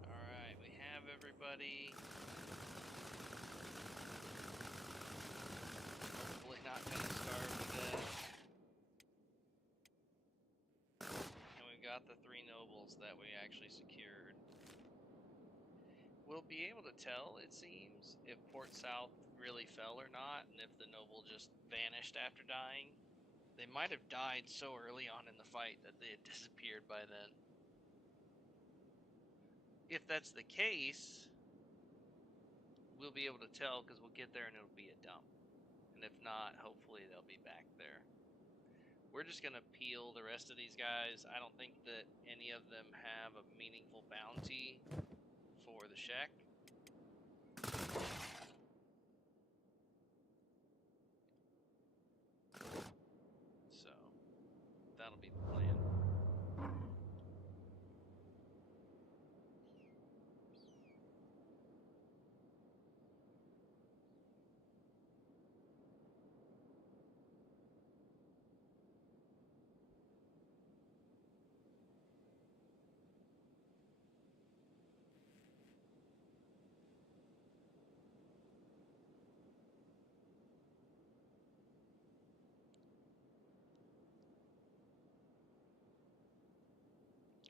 Alright, we have everybody. Hopefully not gonna starve to death. And we've got the 3 nobles that we actually secured. We'll be able to tell, it seems, if Port South really fell or not, and if the noble just vanished after dying. They might have died so early on in the fight that they had disappeared by then. if that's the case, we'll be able to tell because we'll get there and it'll be a dump. And if not, hopefully they'll be back there. We're just going to peel the rest of these guys. I don't think that any of them have a meaningful bounty for the shack. So, that'll be the plan.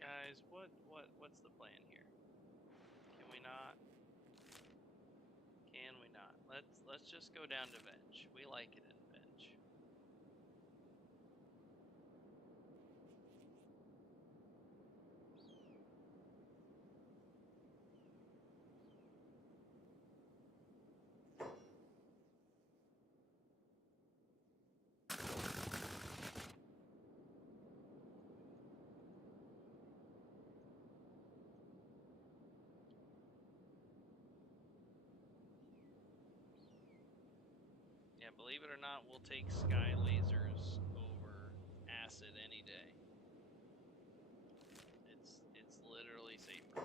Guys, what's the plan here? Can we not? Can we not? Let's just go down to Venge. We like it in Venge. Yeah, believe it or not, we'll take sky lasers over acid any day. It's literally safer.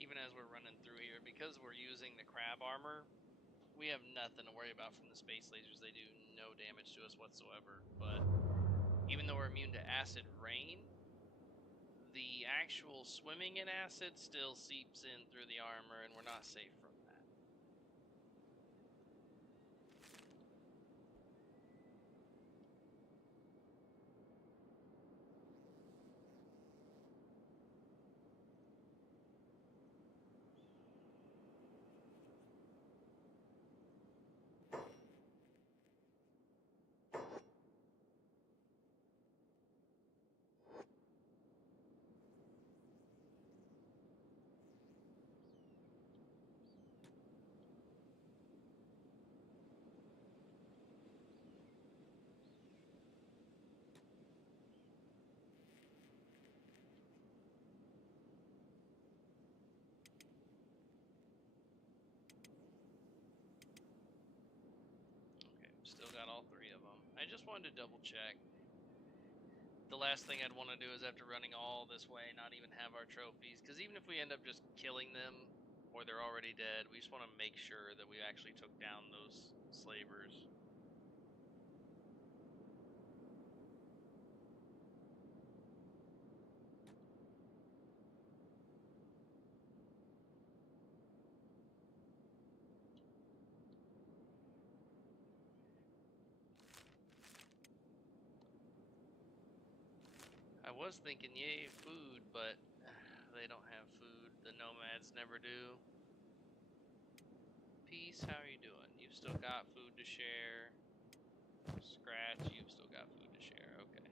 Even as we're running through here, because we're using the crab armor, we have nothing to worry about from the space lasers. They do no damage to us whatsoever. But even though we're immune to acid rain, the actual swimming in acid still seeps in through the armor, and we're not safe from that. Still got all three of them. I just wanted to double check. The last thing I'd want to do is after running all this way, not even have our trophies. Because even if we end up just killing them, or they're already dead, we just want to make sure that we actually took down those slavers. I was thinking, yay, food, but they don't have food. The nomads never do. Peace, how are you doing? You've still got food to share. Scratch, you've still got food to share. Okay.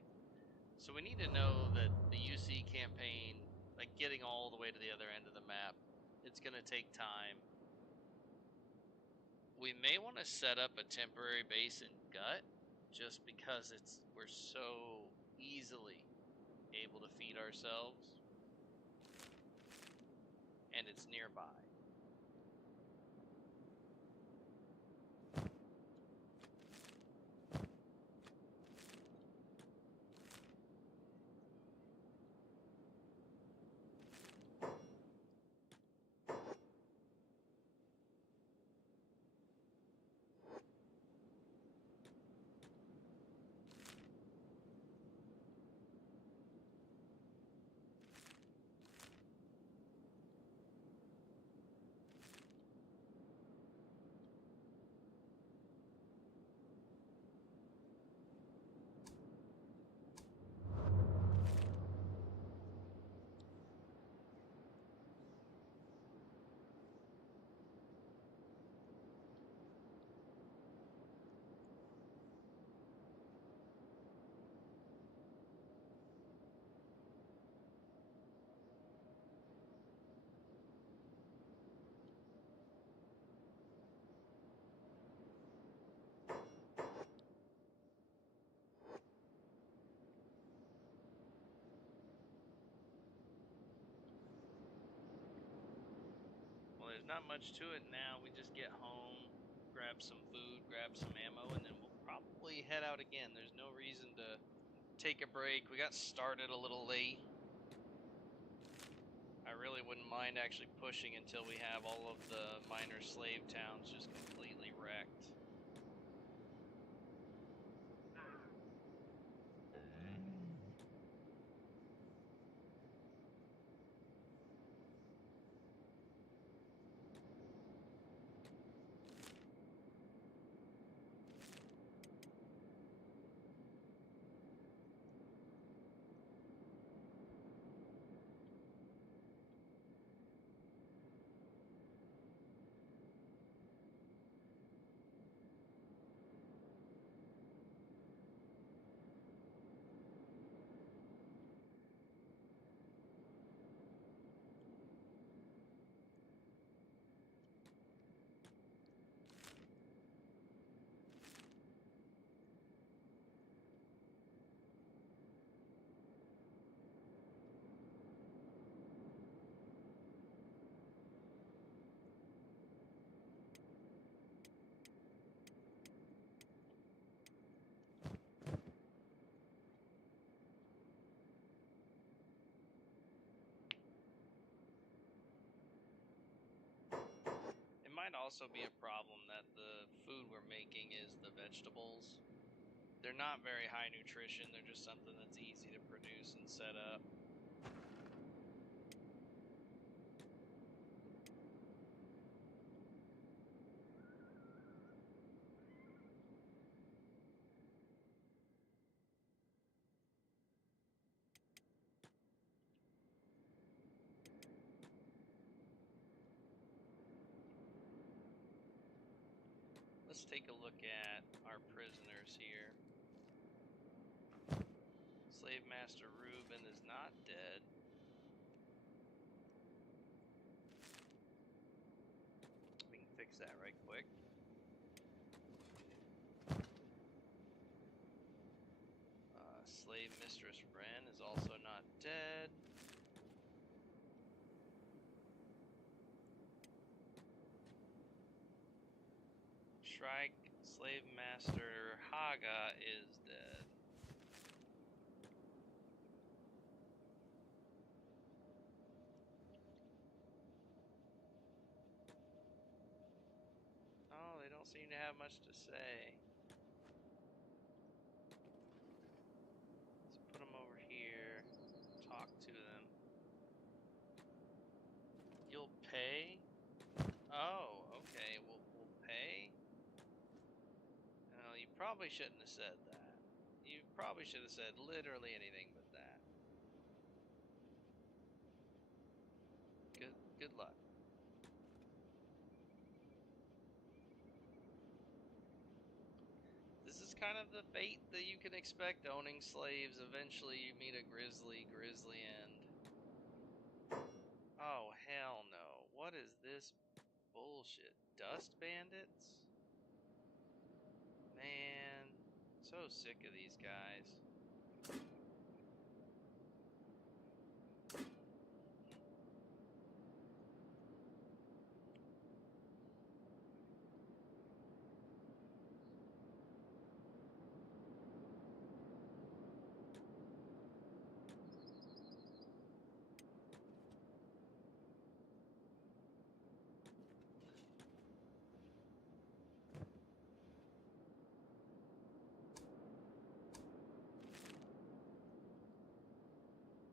So we need to know that the UC campaign, like getting all the way to the other end of the map, it's going to take time. We may want to set up a temporary base in Gut, just because we're so easily able to feed ourselves, and it's nearby. not much to it now. We just get home, grab some food, grab some ammo, and then we'll probably head out again. There's no reason to take a break. We got started a little late. I really wouldn't mind actually pushing until we have all of the minor slave towns just completely wrecked. It might also be a problem that the food we're making is the vegetables. They're not very high nutrition, they're just something that's easy to produce and set up. Let's take a look at our prisoners here. Slave Master Reuben is not dead. We can fix that right quick. Slave Mistress Wren is also not dead. Shrike Slave Master Haga is dead. Oh, they don't seem to have much to say. Let's put them over here. Talk to them. You'll pay? Oh, okay. We'll pay? No, you probably shouldn't have said that. You probably should have said literally anything but that. Good luck. This is kind of the fate that you can expect owning slaves. Eventually you meet a grisly end. Oh, hell no. What is this bullshit? Dust bandits? Man, so sick of these guys.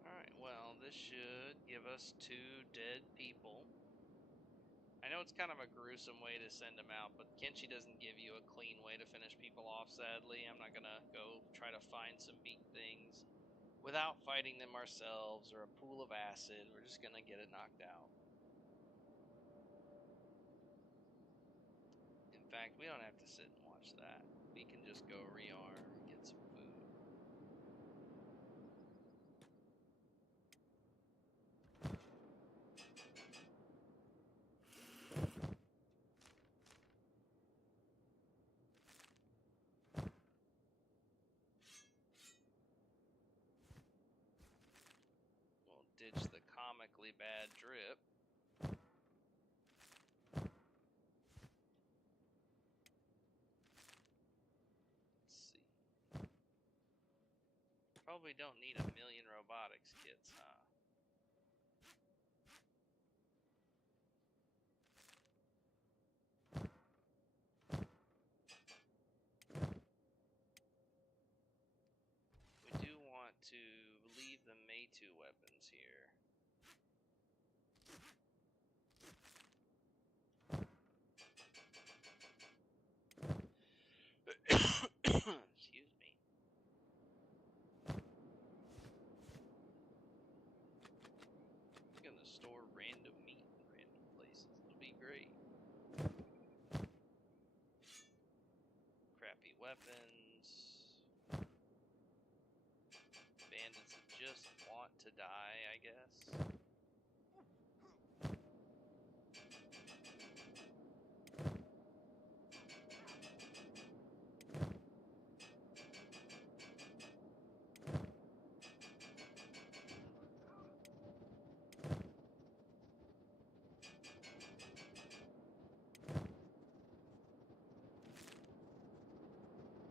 Alright, well, this should give us 2 dead people. I know it's kind of a gruesome way to send them out, but Kenshi doesn't give you a clean way to finish people off, sadly. I'm not gonna go try to find some beat things without fighting them ourselves or a pool of acid. We're just gonna get it knocked out. In fact, we don't have to sit and watch that. We can just go rearm and get some food. We'll ditch the comically bad drip. Probably don't need a million robotics kits, huh? We do want to leave the Meitu weapons here. Excuse me. I'm gonna store random meat in random places. It'll be great. Crappy weapons. Bandits that just want to die, I guess.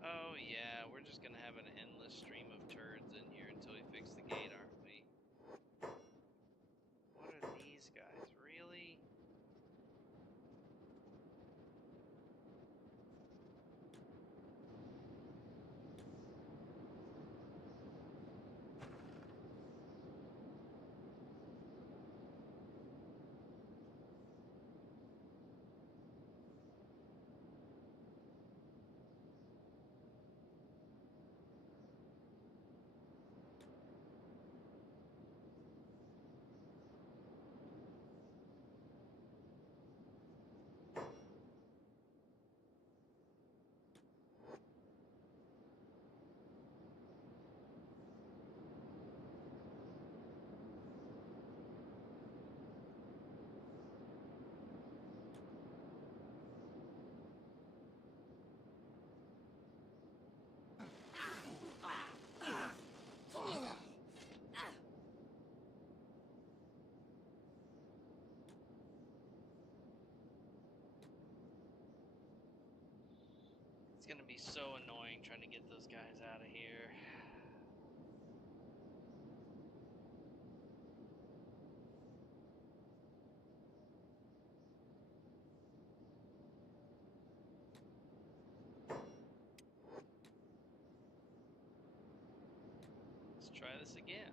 Oh yeah, we're just gonna have an endless stream of turds in here until we fix the gate, aren't we? What are these guys, really? It's gonna be so annoying trying to get those guys out of here. Let's try this again.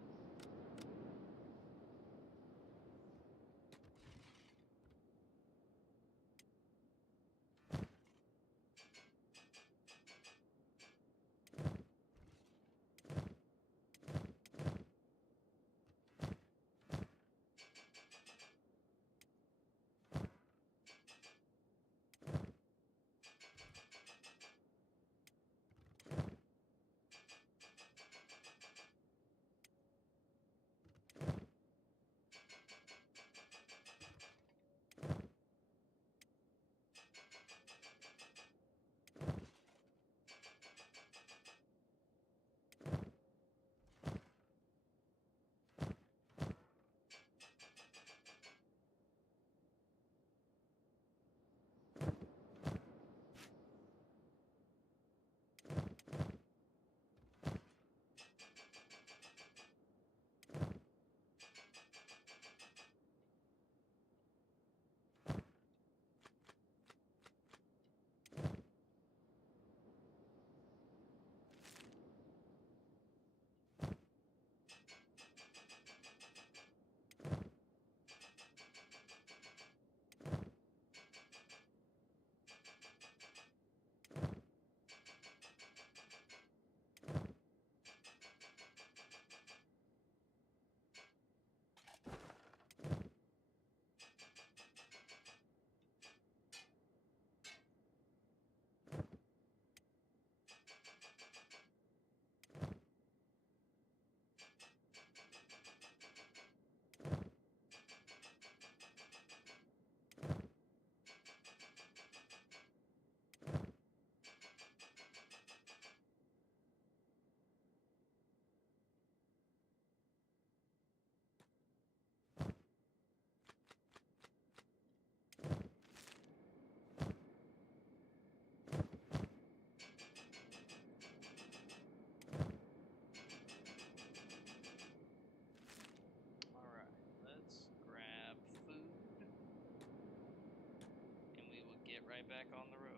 right back on the road.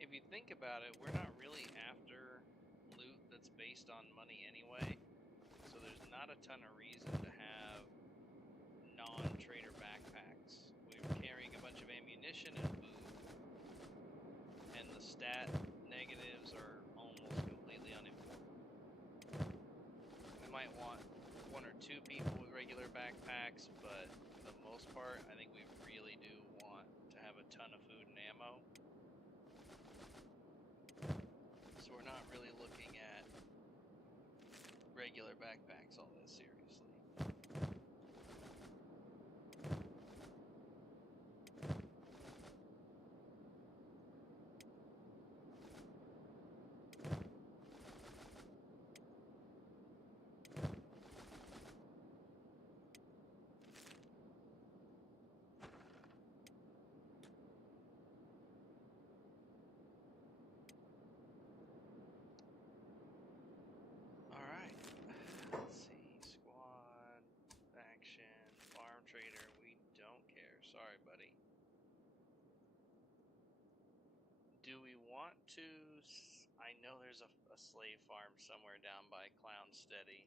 If you think about it, we're not really after loot that's based on money anyway, so there's not a ton of reason to have non-trader backpacks. We're carrying a bunch of ammunition and food, and the stat negatives are almost completely unimportant. We might want one or two people with regular backpacks, but for the most part, I think we really do want to have a ton of food and ammo. So we're not really looking at regular backpacks all that seriously. Alright, let's see, squad, faction, farm trader, we don't care, sorry buddy. Do we want to, I know there's a slave farm somewhere down by Clown Steady.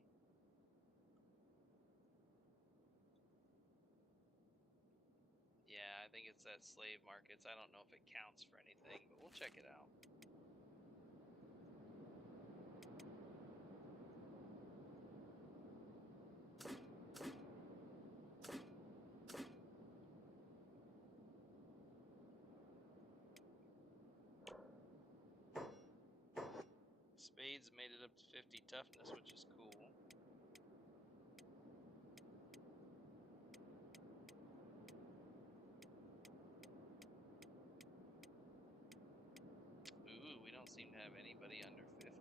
Yeah, I think it's that slave markets, I don't know if it counts for anything, but we'll check it out. Spades made it up to 50 toughness, which is cool. Ooh, we don't seem to have anybody under 50.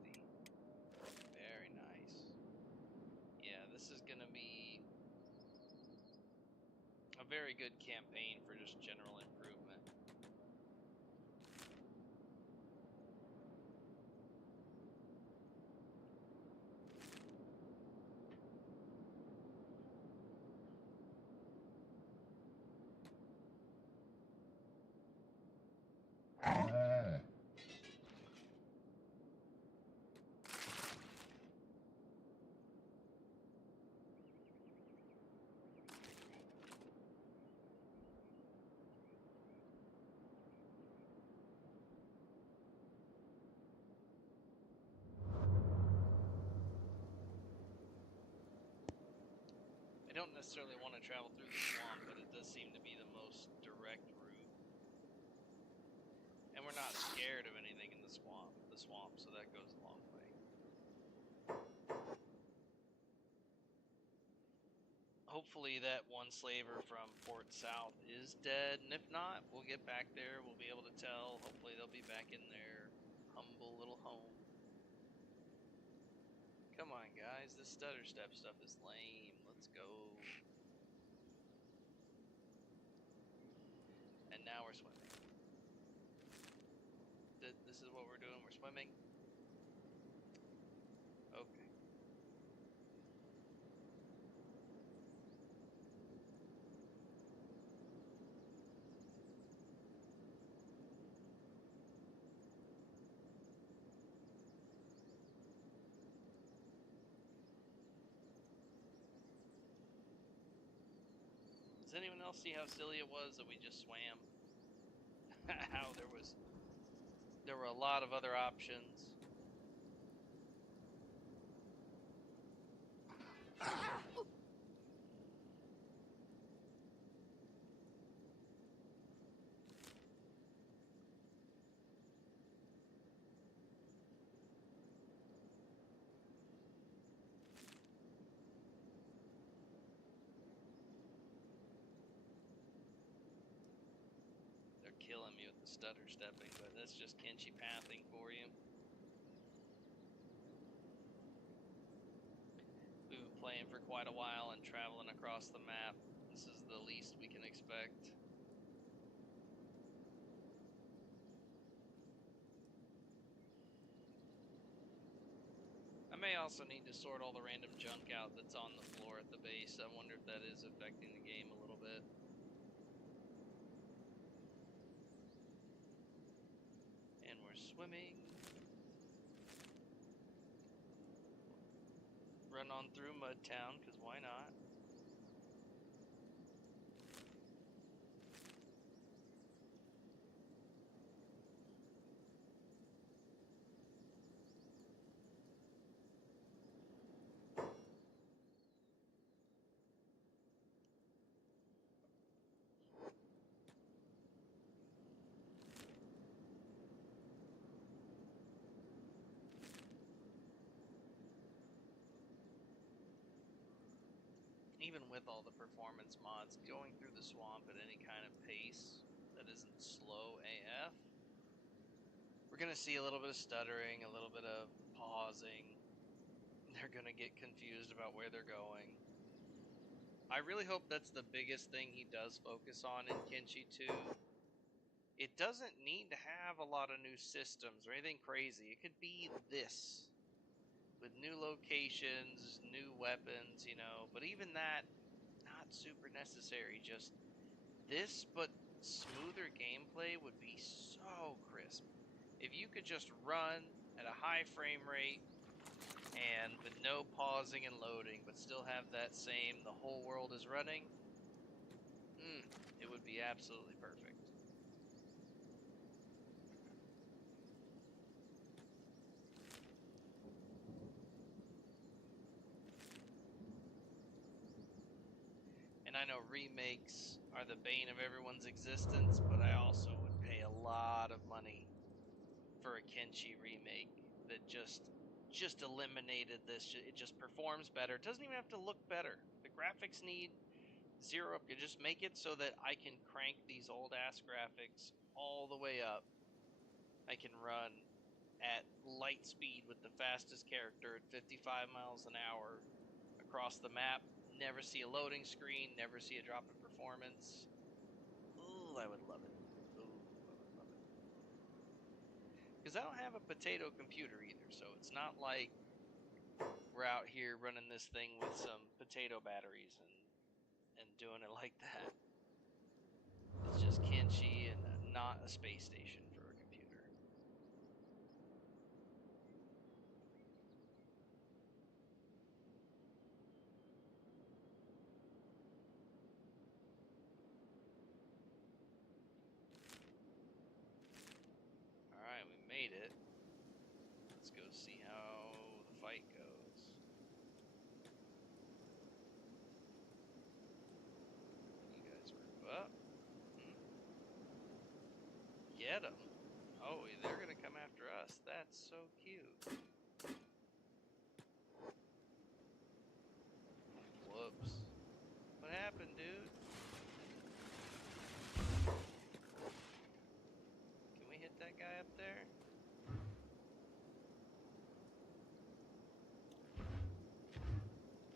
Very nice. Yeah, this is gonna be a very good campaign for just general improvement. I don't necessarily want to travel through the swamp, but it does seem to be the most direct route. And we're not scared of anything in the swamp, so that goes a long way. Hopefully that one slaver from Port South is dead, and if not, we'll get back there, we'll be able to tell. Hopefully they'll be back in their humble little home. Come on, guys, this stutter step stuff is lame. Let's go. And now we're swimming. This is what we're doing, we're swimming? Okay. Does anyone else see how silly it was that we just swam? How there were a lot of other options. killing me with the stutter stepping, but that's just Kenshi pathing for you. We've been playing for quite a while and traveling across the map. This is the least we can expect. I may also need to sort all the random junk out that's on the floor at the base. I wonder if that is affecting the game a little bit. And we're swimming. Run on through Mud Town, because why not? Even with all the performance mods, going through the swamp at any kind of pace that isn't slow AF, we're going to see a little bit of stuttering, a little bit of pausing. They're going to get confused about where they're going. I really hope that's the biggest thing he does focus on in Kenshi 2. It doesn't need to have a lot of new systems or anything crazy. It could be this, with new locations, new weapons, you know, but even that, not super necessary. Just this, but smoother gameplay would be so crisp. If you could just run at a high frame rate and with no pausing and loading, but still have that same, the whole world is running, it would be absolutely perfect. And I know remakes are the bane of everyone's existence, but I also would pay a lot of money for a Kenshi remake that just eliminated this. It just performs better. It doesn't even have to look better. The graphics need zero up. You just make it so that I can crank these old ass graphics all the way up. I can run at light speed with the fastest character at 55 miles an hour across the map. Never see a loading screen, never see a drop in performance. Ooh, I would love it. Ooh, I would love it. Because I don't have a potato computer either, so it's not like we're out here running this thing with some potato batteries and doing it like that. It's just Kenshi and not a space station for a computer. Alright, we made it. Let's go see how the fight goes. You guys were up. Get them. Oh, they're gonna come after us. That's so cute. Whoops. What happened, dude? Can we hit that guy up there?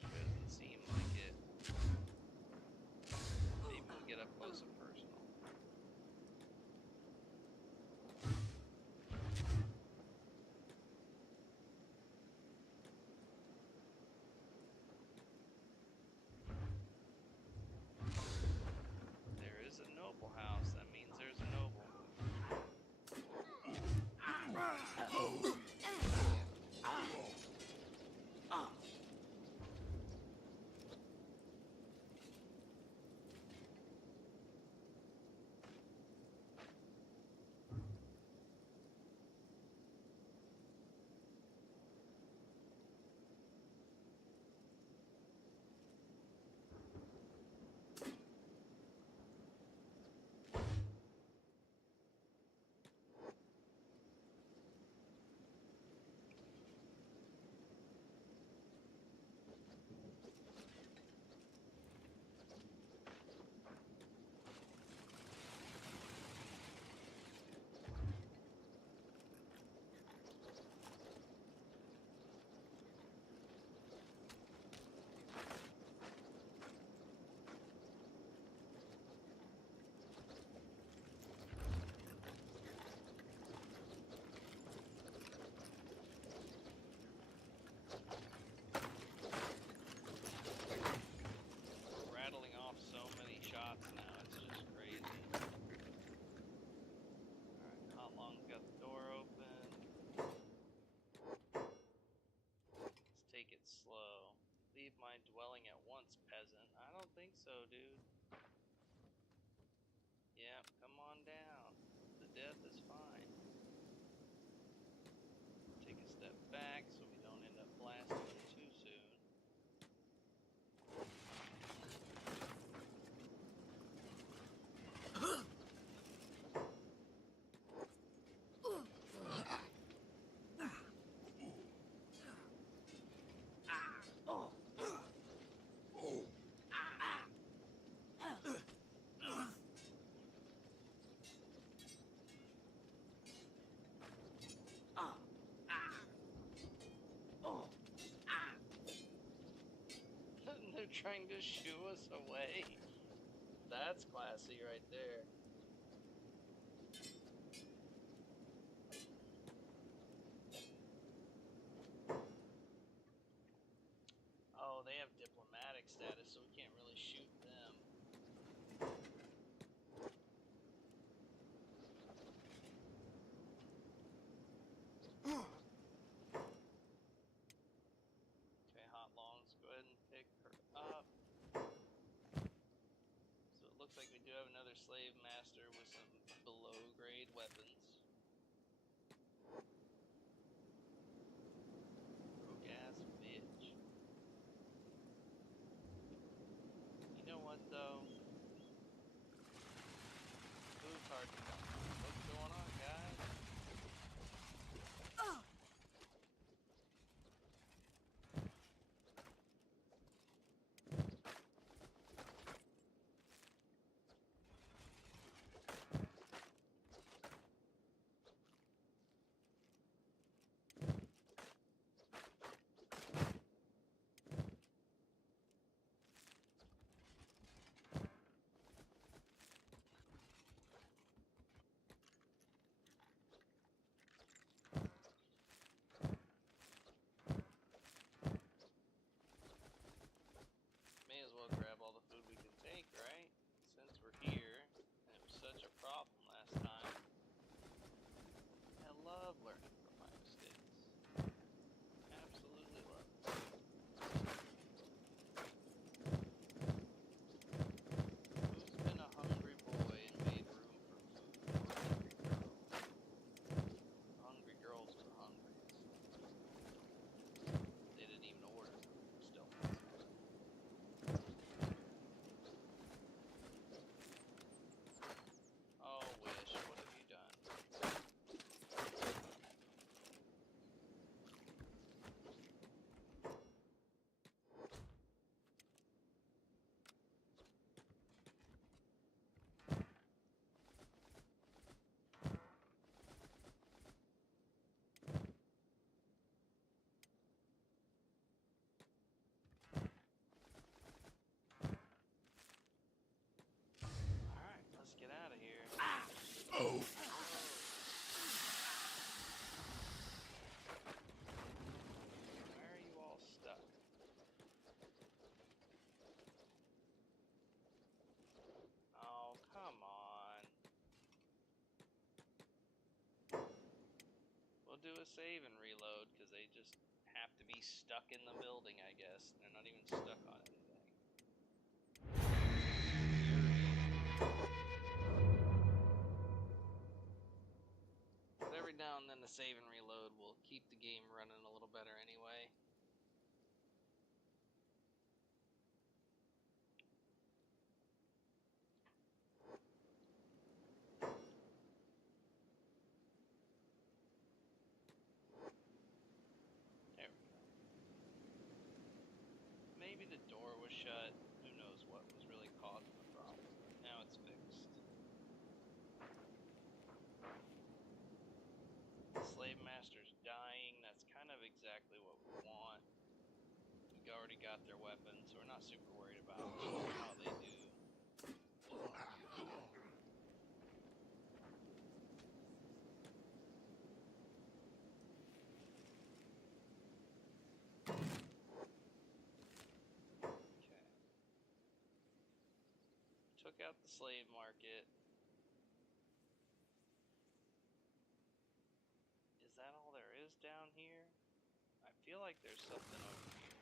Doesn't seem like it. Maybe we'll get up close and personal. There is a noble house. That means there's a noble. my dwelling at once, peasant. I don't think so, dude. Yeah, come on down. The death is fine. Take a step back so we don't end up blasting him too soon. They're trying to shoo us away. That's classy right there. Oh, they have diplomatic status, so we can't really shoot them. Okay, Hot Longs, go ahead and pick her up. So it looks like we do have another slave master with some below grade weapons. Rogue ass bitch. You know what though? Food's hard to come. What's going on, guys? May as well grab all the food we can take, right? Since we're here, and it was such a problem last time. I love learning from my mistakes. Absolutely love it. Who's been a hungry boy and made room for food? Hungry girls are the hungriest. They didn't even order food, they're still hungry. Oh, Wish, what have you done? Alright, let's get out of here. Oh. Why are you all stuck? Oh, come on. We'll do a save and reload, because they just have to be stuck in the building, I guess. They're not even stuck on anything. But every now and then the save and reload will keep the game running a little better anyway. There we go. Maybe the door was shut. Who knows what was really causing the problem. Now it's fixed. The slave master's dying. That's kind of exactly what we want. We already got their weapons, so we're not super worried about how they do. Okay. Took out the slave market. Is that all there is down here? I feel like there's something over here.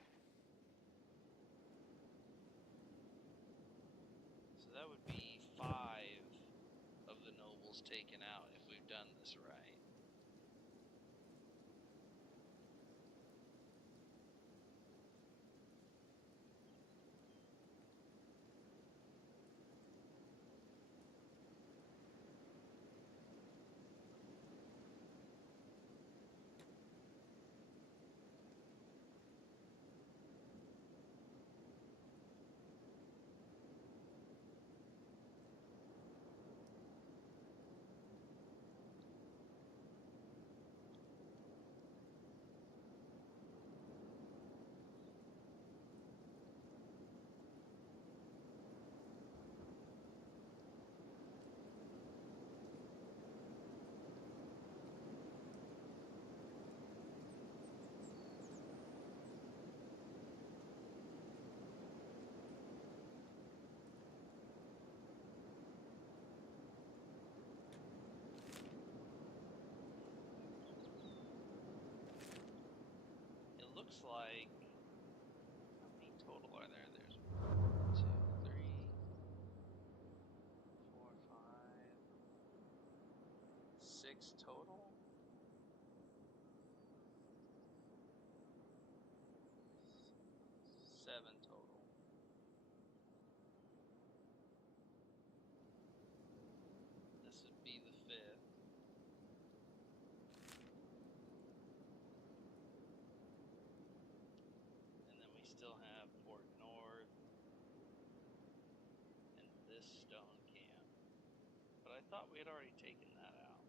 that would be 5 of the nobles taken out if we've done this right. Looks like, how many total are there? There's 1, 2, 3, 4, 5, 6 total. 7 total. This would be the 5th. Still have Port North and this stone camp, but I thought we had already taken that out.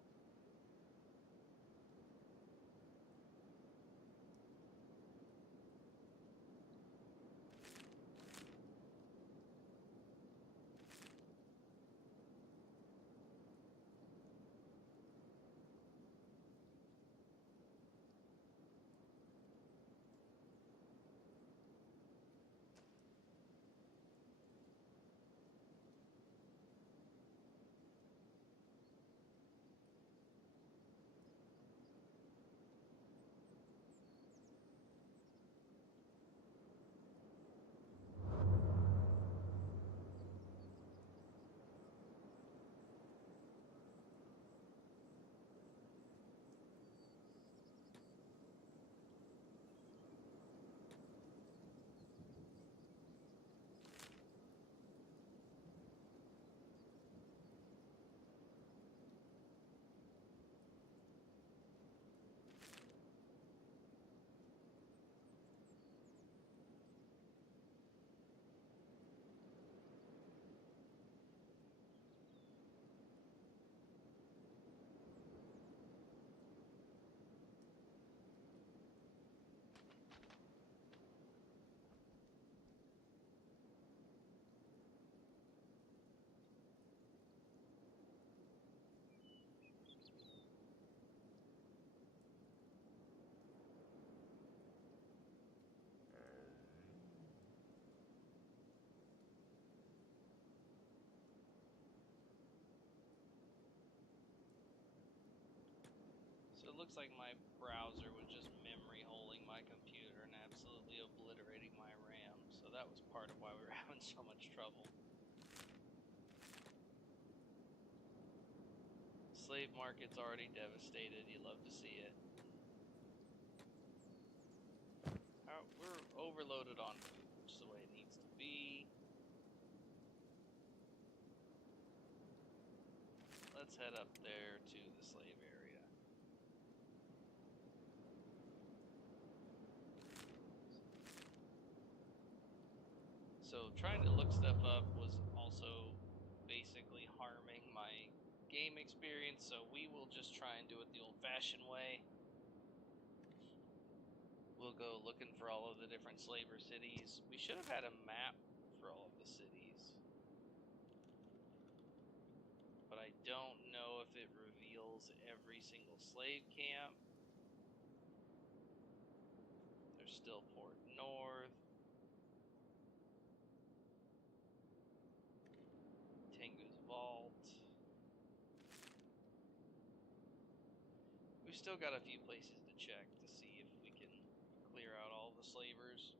So it looks like my browser was just memory holding my computer and absolutely obliterating my RAM. So that was part of why we were having so much trouble. Slave market's already devastated. You love to see it. We're overloaded on food, which is the way it needs to be. Let's head up there to the slave area. So trying to look stuff up was also basically harming my game experience, so we will just try and do it the old-fashioned way. We'll go looking for all of the different slaver cities. We should have had a map for all of the cities, but I don't know if it reveals every single slave camp. There's still Port North, Tengu's Vault. We've still got a few places to check to see if we can clear out all the slavers.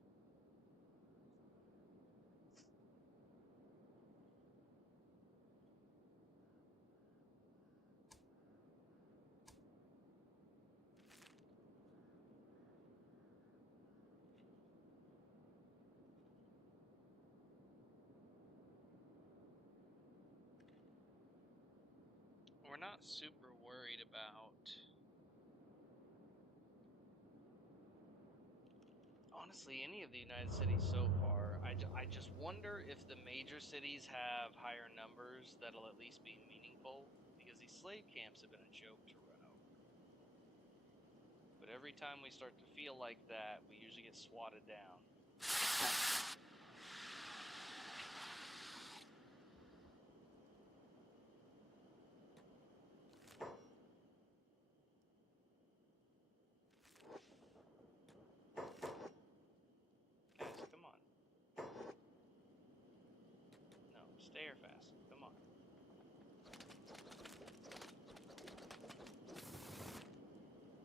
not super worried about. Honestly, any of the United cities so far. I just wonder if the major cities have higher numbers that'll at least be meaningful, because these slave camps have been a joke to run over. But every time we start to feel like that, we usually get swatted down. Guys, come on. No, stay or fast. Come on.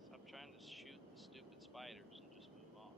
Stop trying to shoot the stupid spiders and just move on.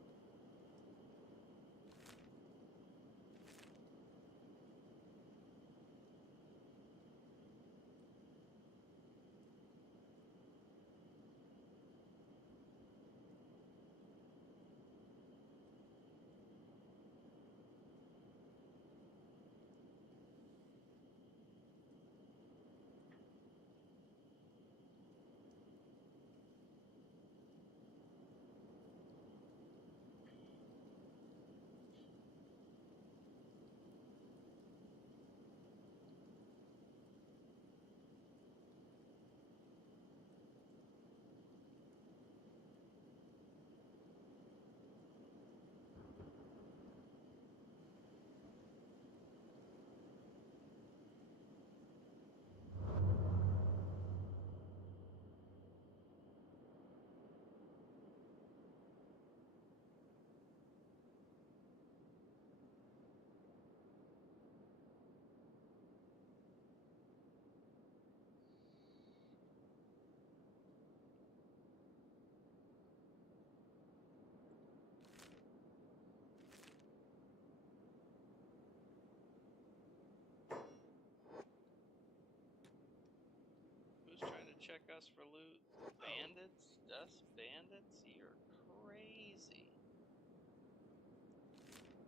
Who's trying to check us for loot? Bandits? Us bandits? You're crazy.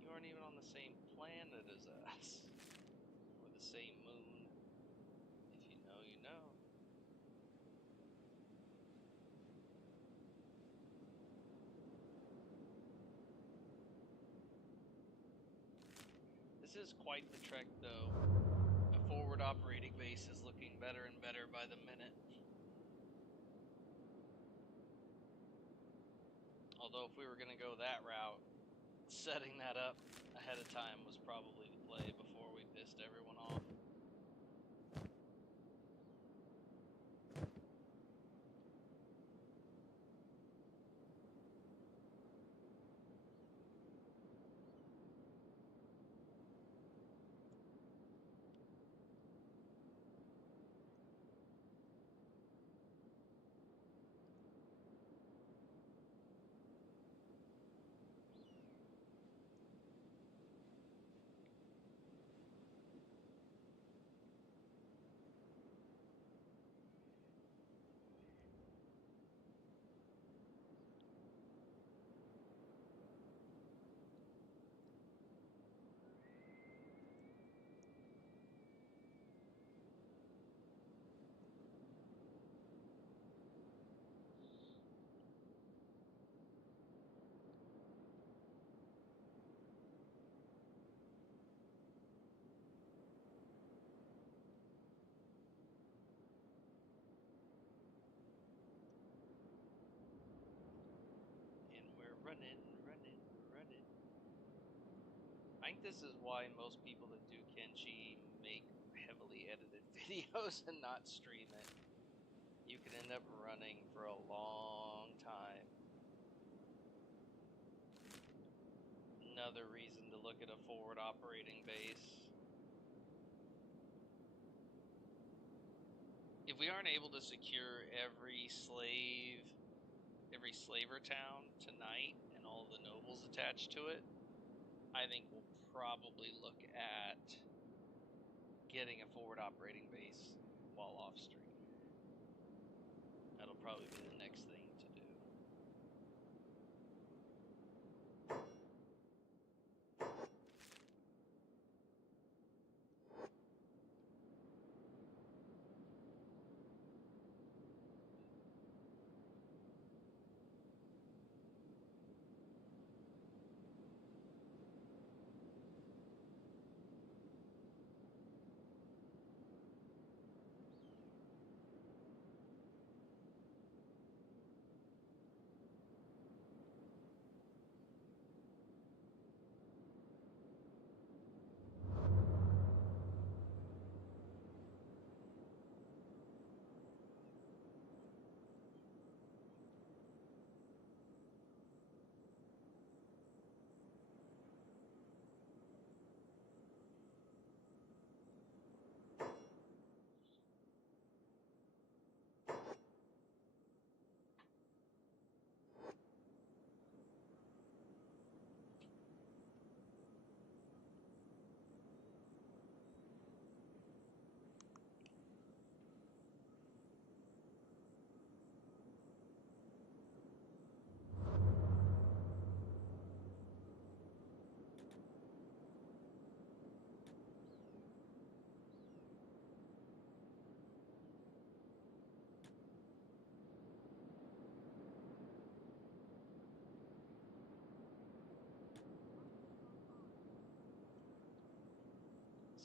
You aren't even on the same planet as us. Or the same moon. If you know, you know. This is quite the trek, though. A forward operating base is looking better and better by the minute. Although if we were going to go that route, setting that up ahead of time was probably the play before we pissed everyone off. Running. I think this is why most people that do Kenshi make heavily edited videos and not stream it. You can end up running for a long time. Another reason to look at a forward operating base. If we aren't able to secure every slaver town tonight and all the nobles attached to it, I think we'll probably look at getting a forward operating base while off stream. That'll probably be the next thing to do.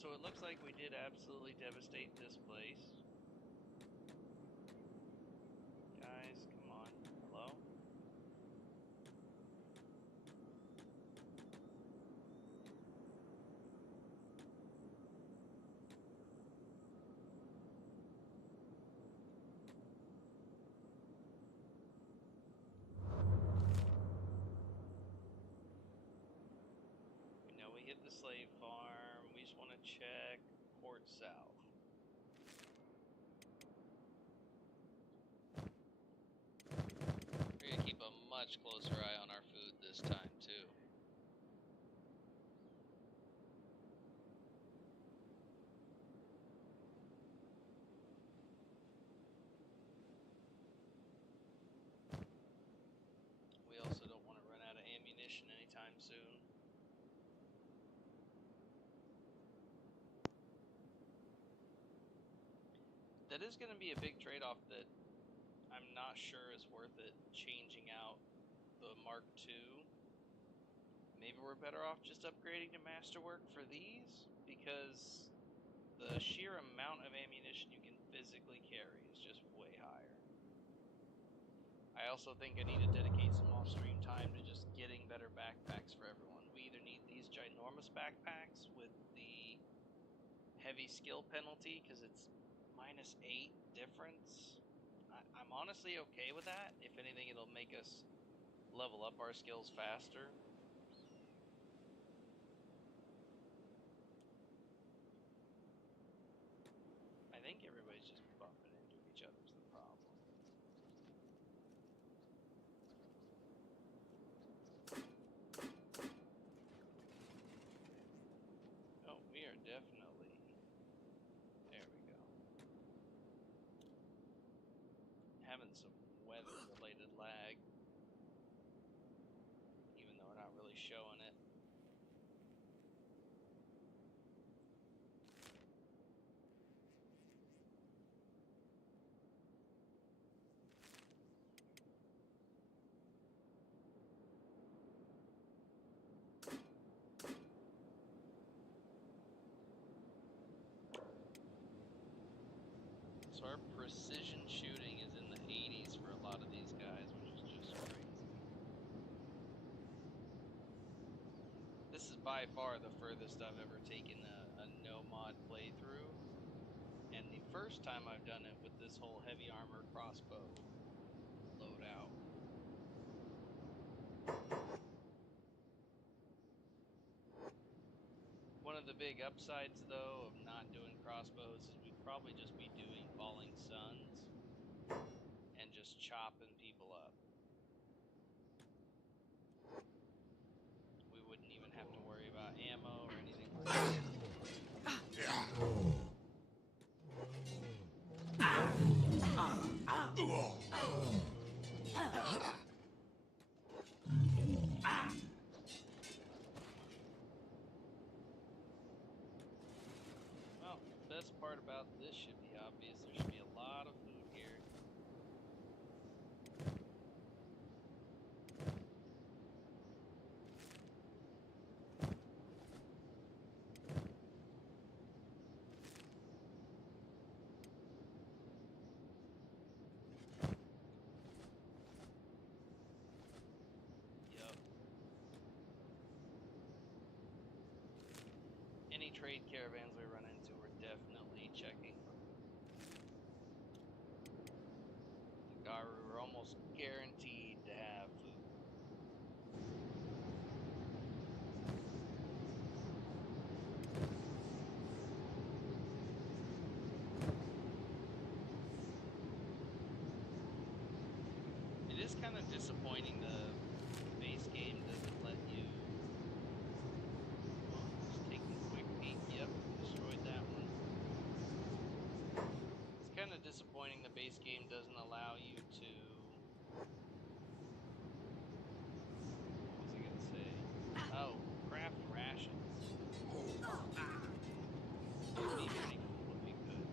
So it looks like we did absolutely devastate this place. Guys, come on. Hello? We know we hit the slave farm. We just want to check Port South. We're going to keep a much closer eye on our food this time, too. We also don't want to run out of ammunition anytime soon. That is going to be a big trade-off that I'm not sure is worth it, changing out the Mark II. Maybe we're better off just upgrading to Masterwork for these, because the sheer amount of ammunition you can physically carry is just way higher. I also think I need to dedicate some off-stream time to just getting better backpacks for everyone. We either need these ginormous backpacks with the heavy skill penalty, because it's -8 difference. I'm honestly okay with that. If anything, it'll make us level up our skills faster. I think everybody's just bumping into each other's the problem. Oh, we are definitely... There we go. Having some weather-related lag, even though we're not really showing it. So our precision shooting is in the 80s for a lot of these guys, which is just crazy. This is by far the furthest I've ever taken a no-mod playthrough. And the first time I've done it with this whole heavy armor crossbow loadout. One of the big upsides, though, of not doing crossbows is we'd probably just be doing falling suns and just chopping people up. We wouldn't even have to worry about ammo or anything like that. Well, the best part about this should be obvious. There should be a lot of food here. Yup. Any trade caravans we run into, we're definitely checking for food. The Garu are almost guaranteed to have food. It is kind of disappointing the base game doesn't let you... Just taking a quick peek. Yep, destroyed that one. It's kind of disappointing the base game doesn't allow you to... What was I gonna say? Oh, craft rations. It'd be pretty cool if we could.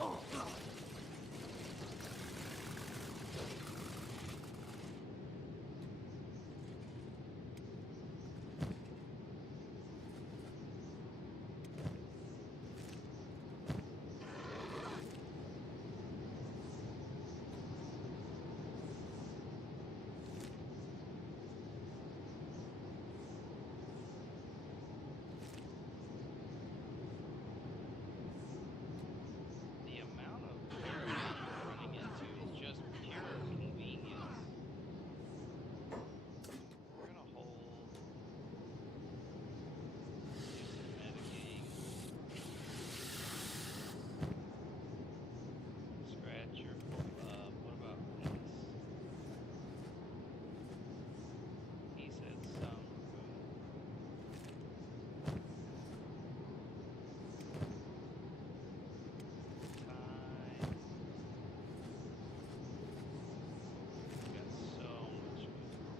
The amount of caravans we're running into is just pure convenience. We're gonna hold. Do some metagaming. Scratch your full up. What about peace? He said some were good. Time. We got so much food.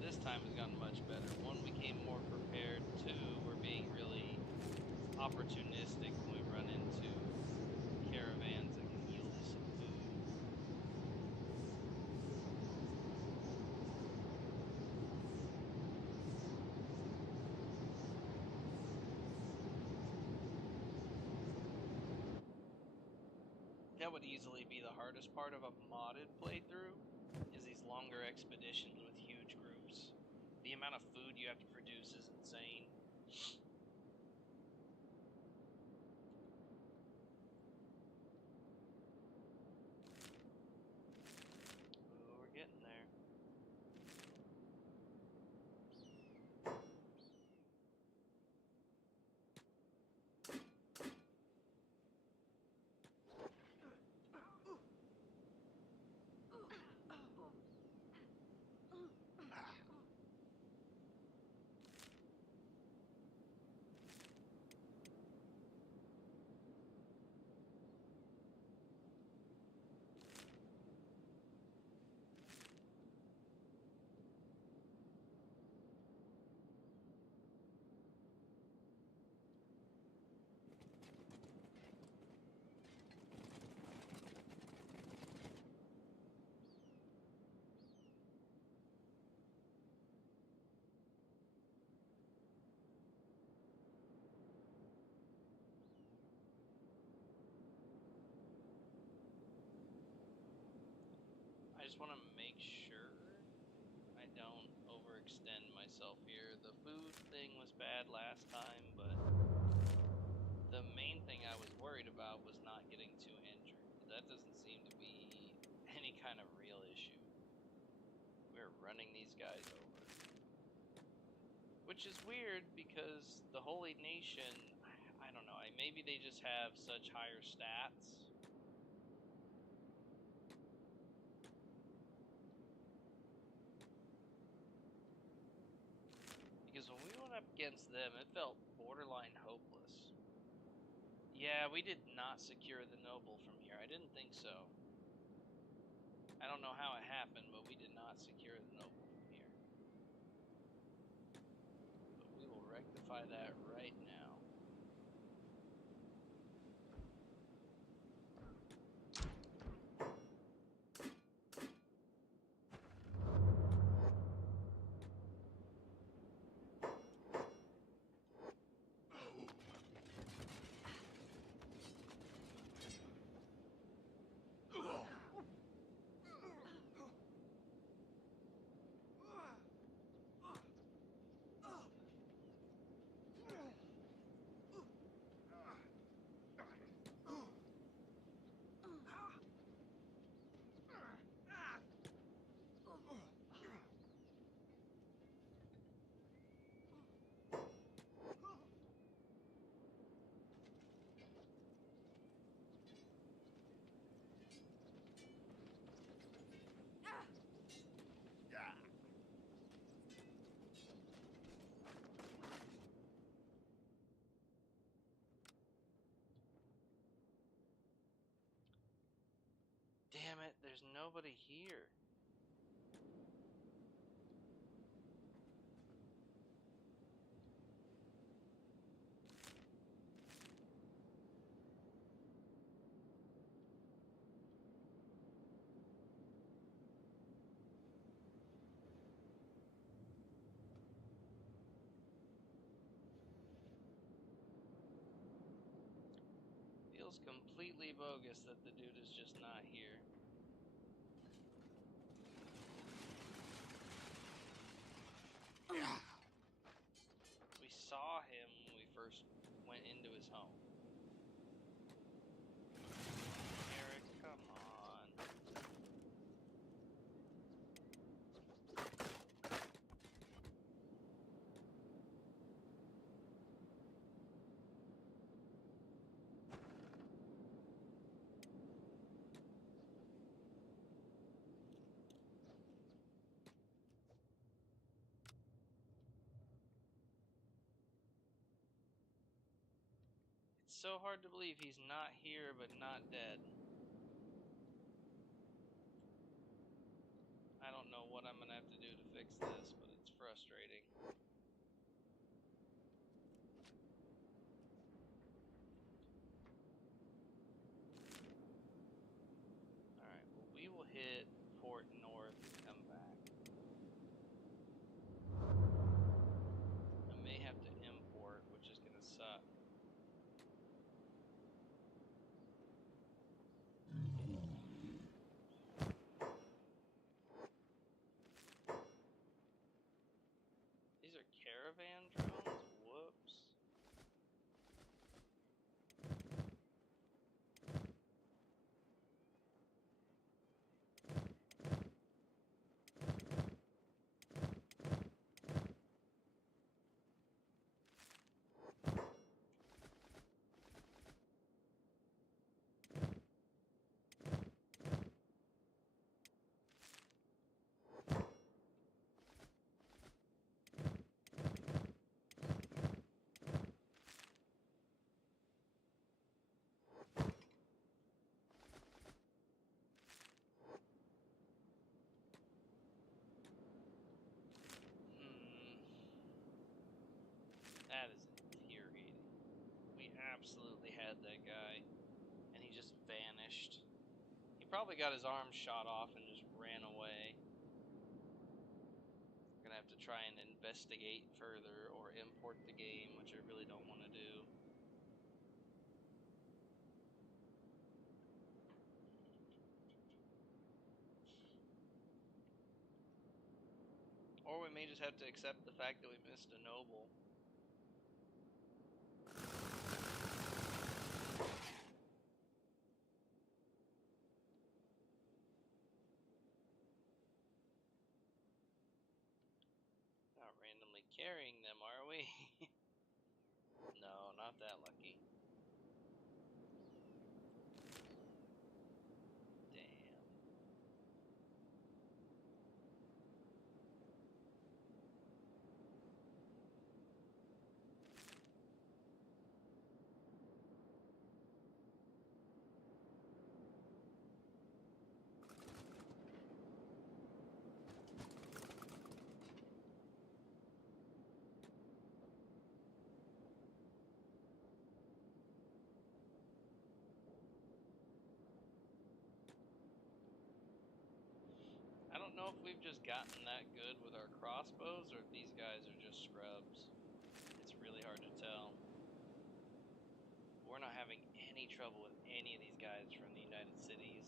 This time has gotten much better. One, we came more prepared. Two, we're being really opportunistic when we run into caravans that can yield us some food. That would easily be the hardest part of a modded playthrough, is these longer expeditions with huge groups. The amount of food you have to produce is insane. Oh, we're getting there. I just want to make sure I don't overextend myself here. The food thing was bad last time, but the main thing I was worried about was not getting too injured. That doesn't seem to be any kind of real issue. We're running these guys over. Which is weird because the Holy Nation, I don't know, maybe they just have such higher stats. Because when we went up against them, it felt borderline hopeless. Yeah, we did not secure the noble from here. I didn't think so. I don't know how it happened, but we did not secure the noble from here. But we will rectify that right now. Damn it, there's nobody here. feels completely bogus that the dude is just not here. We saw him when we first went into his home. Eric, come on. It's so hard to believe he's not here but not dead. I don't know what I'm gonna have to do to fix this, but it's frustrating. Alright, well, we will hit Port North and come back. I may have to import, which is gonna suck. These are caravan drones? Whoops. That is infuriating. We absolutely had that guy, and he just vanished. He probably got his arm shot off and just ran away. We're gonna have to try and investigate further or import the game, which I really don't want to do. Or we may just have to accept the fact that we missed a noble. Not randomly carrying them, are we? No, not that lucky. Damn. I don't know if we've just gotten that good with our crossbows or if these guys are just scrubs. It's really hard to tell. We're not having any trouble with any of these guys from the United Cities.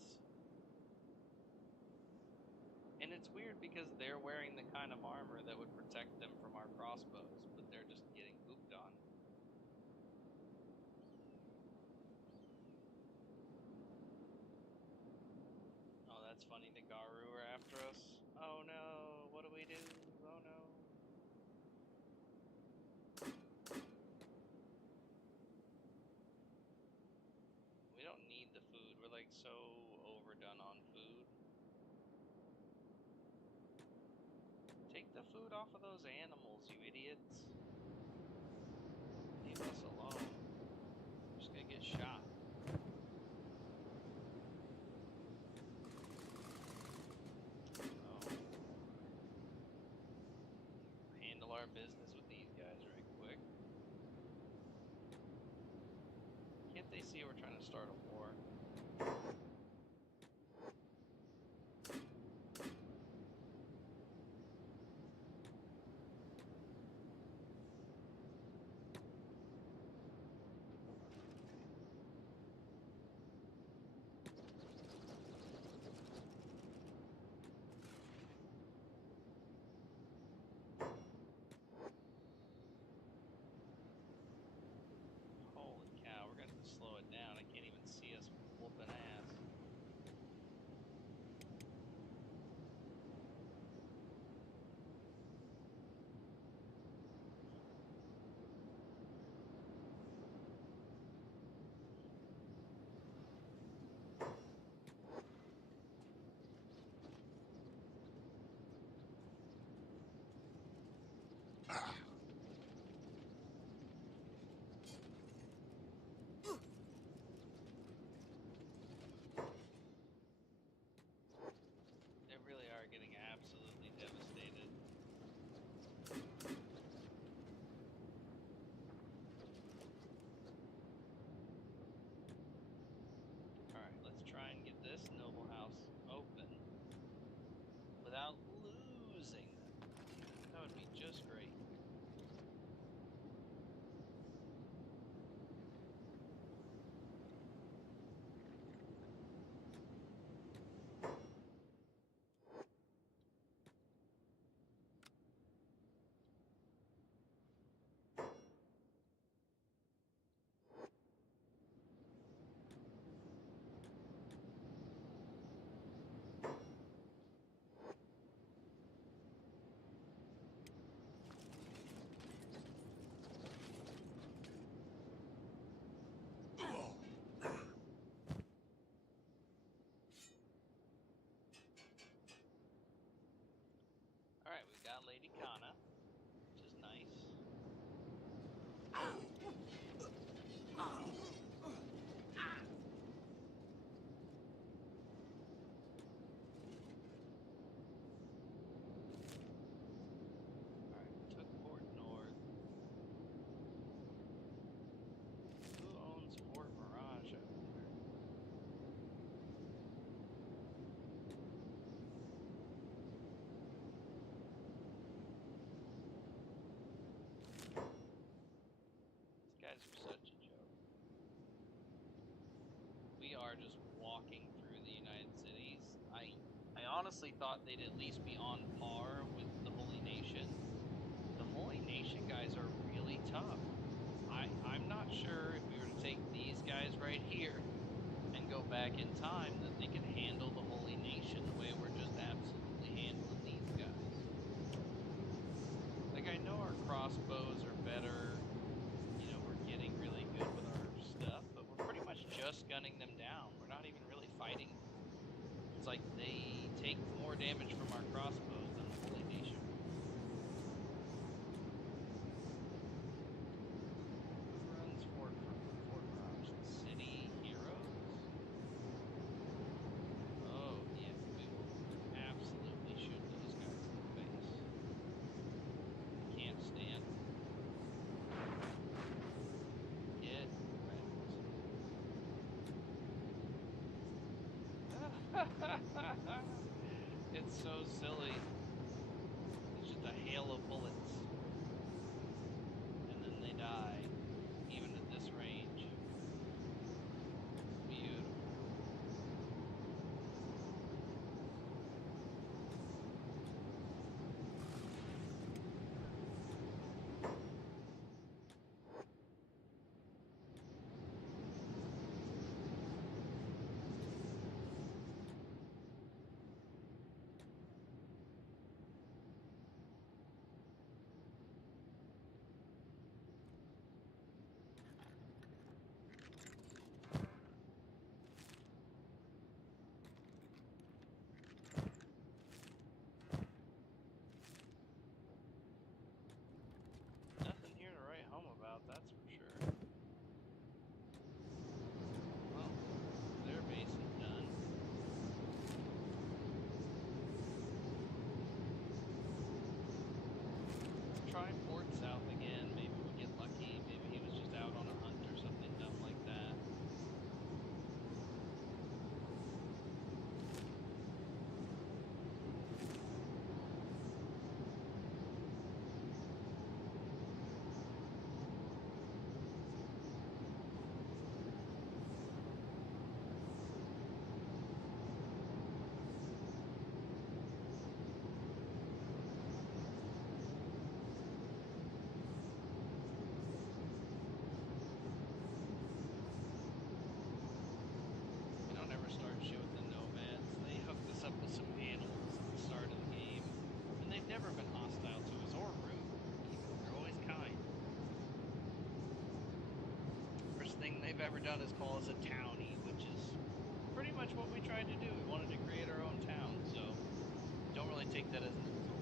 And it's weird because they're wearing the kind of armor that would protect them from our crossbows, but they're just getting pooped on. Oh, that's funny. The Garu are after us. Oh no, what do we do? Oh no. We don't need the food. We're like so overdone on food. Take the food off of those animals, you idiots. Leave us alone. We're just gonna get shot. Oh. Handle our business with these guys right quick. Can't they see we're trying to start a war? we are just walking through the United Cities. I honestly thought they'd at least be on par with the Holy Nation. The Holy Nation guys are really tough. I'm not sure if we were to take these guys right here and go back in time that they could handle the Holy Nation the way we're just absolutely handling these guys. Like, I know our crossbows are better, we're getting really good with our stuff, but we're pretty much just gunning them down. We're not even really fighting them. It's like they take more damage from our crossbows than the Holy Nation will. Who runs Fort Rouge? The city heroes? Oh, yeah, we will absolutely shoot those guys in the face. Can't stand. Get wrecked. It's so silly. It's just a hail of bullets. And then they die, even at this range. It's beautiful. Nothing here to write home about, that's for sure. Well, their base is done. Let's try Port South again. Maybe we get lucky. Maybe he was just out on a hunt or something dumb like that. Never start shit with the nomads. They hooked us up with some animals at the start of the game, and they've never been hostile to us or rude. They're always kind. First thing they've ever done is call us a townie, which is pretty much what we tried to do. We wanted to create our own town, so don't really take that as an insult.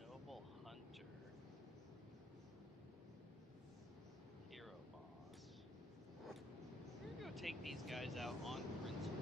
Noble Hunter. Hero boss. We're gonna go take these guys out on principle.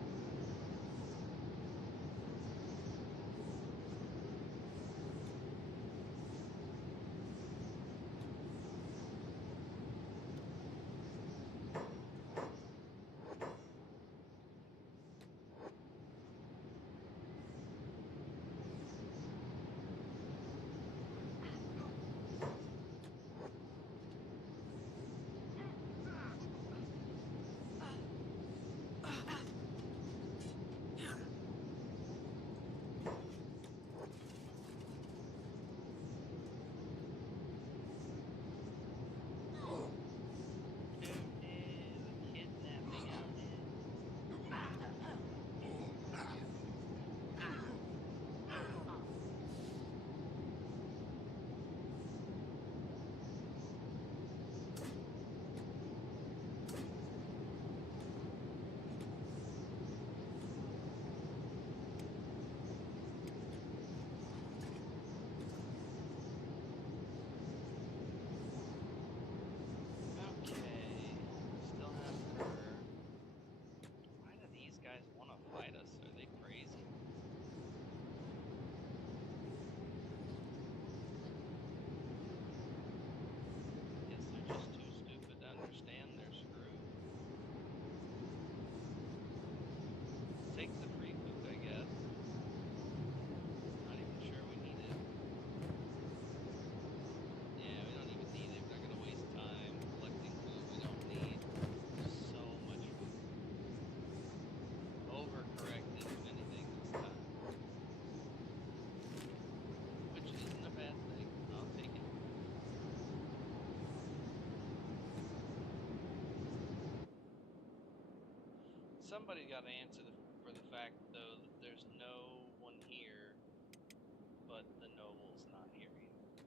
somebody got to answer for the fact though that there's no one here, but the noble's not here either.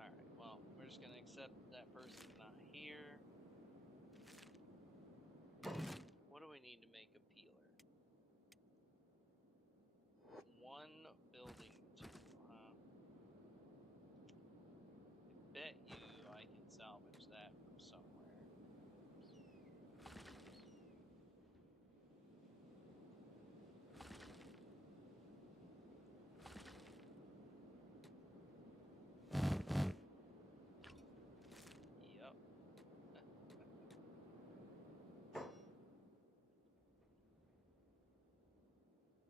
Alright, well, we're just going to accept that person's not here. What do we need to make a peeler? 1 building material, huh? I bet you I can salvage that from somewhere. Yep.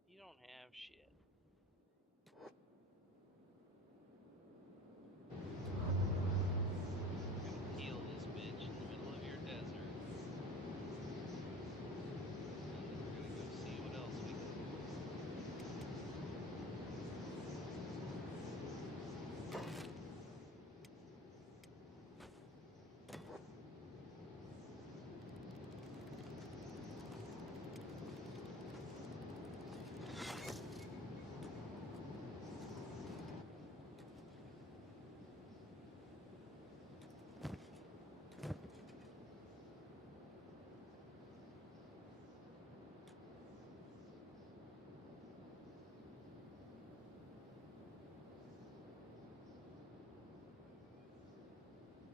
You don't have shit. We're gonna peel this bitch in the middle of your desert. And then we're gonna go see what else we can do.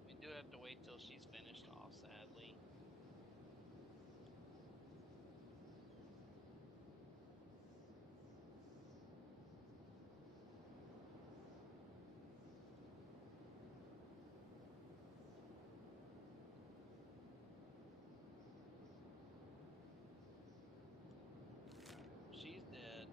We do have to wait till she's finished off, sadly. She's dead.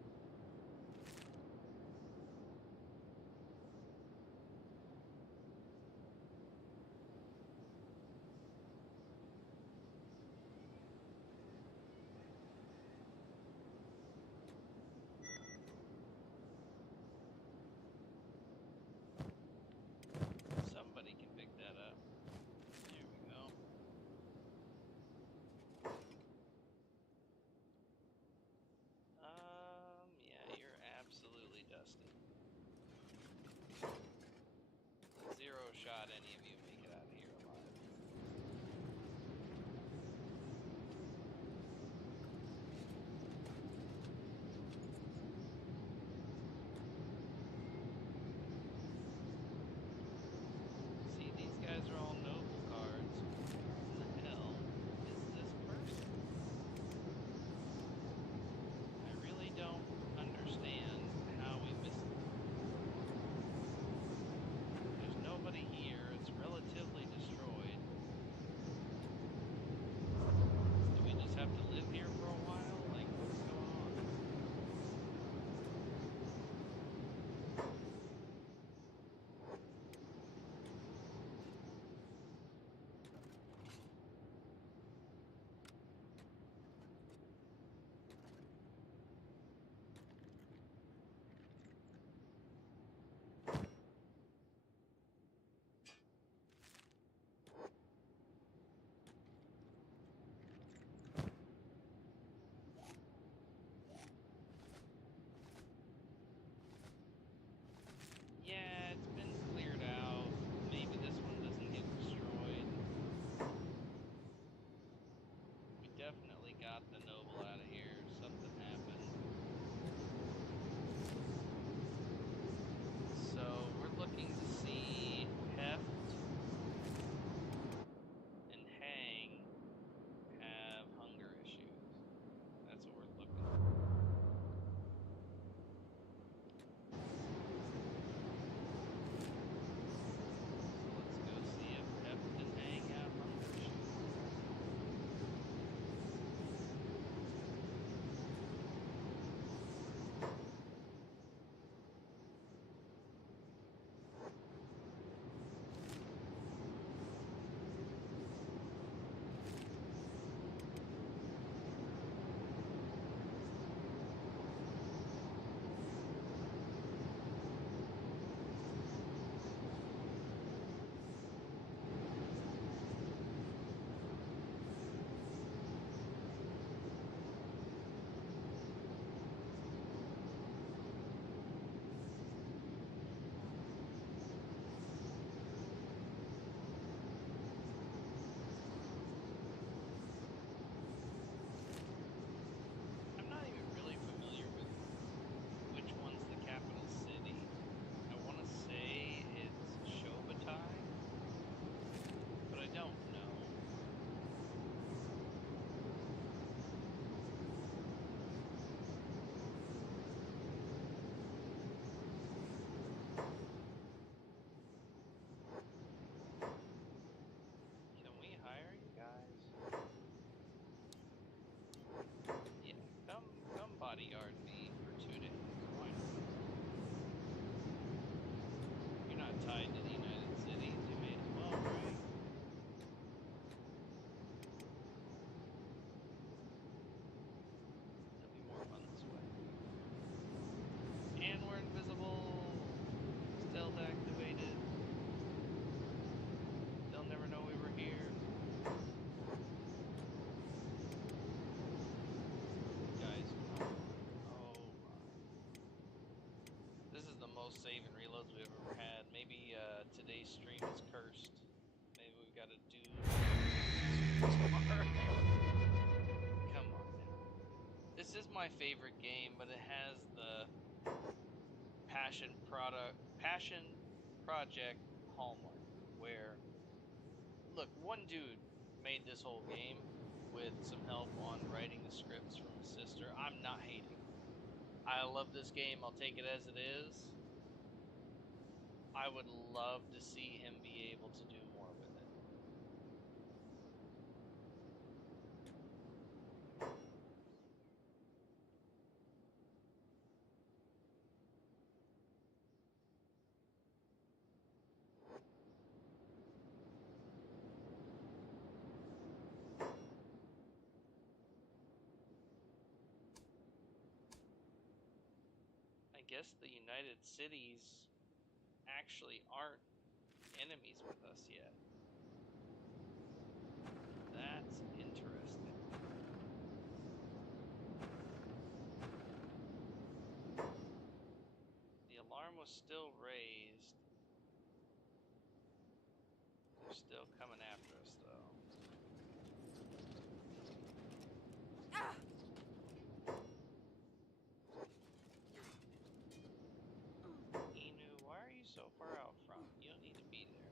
most save and reloads we've ever had. Maybe today's stream is cursed. Maybe we've got to do tomorrow. Come on now. This is my favorite game, but it has the passion project hallmark where look, one dude made this whole game with some help on writing the scripts from his sister. I'm not hating. I love this game. I'll take it as it is. I would love to see him be able to do more with it. I guess the United Cities actually aren't enemies with us yet. That's interesting. The alarm was still raised. They're still coming after us, though. Inu, why are you so far out front? You don't need to be there.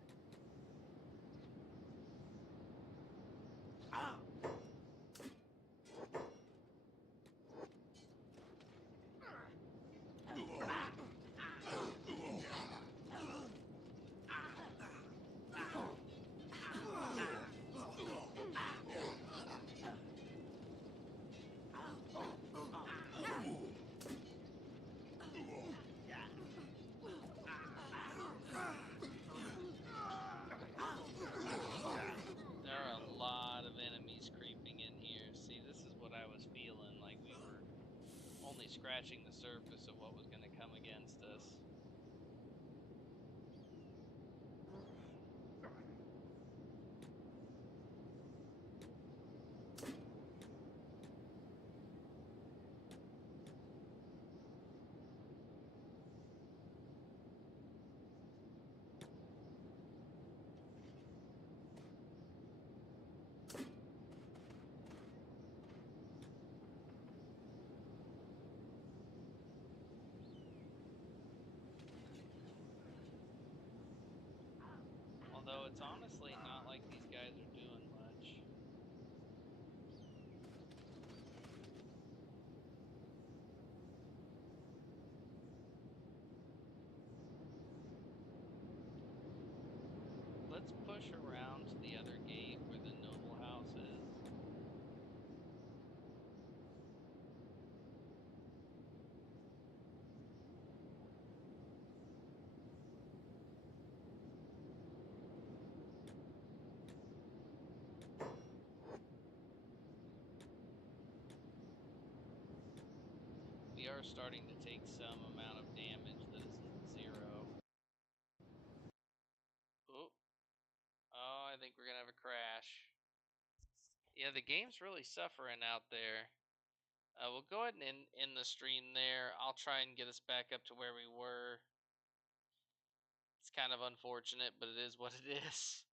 There are a lot of enemies creeping in here. See, this is what I was feeling, like we were only scratching the surface of what was going to come against us. Although it's honestly not like these guys are doing much. Let's push around to the other gate where the noble house is. We are starting to take some amount of damage that isn't zero. Oh, I think we're gonna have a crash. Yeah, the game's really suffering out there. We'll go ahead and end the stream there. I'll try and get us back up to where we were. It's kind of unfortunate, but it is what it is.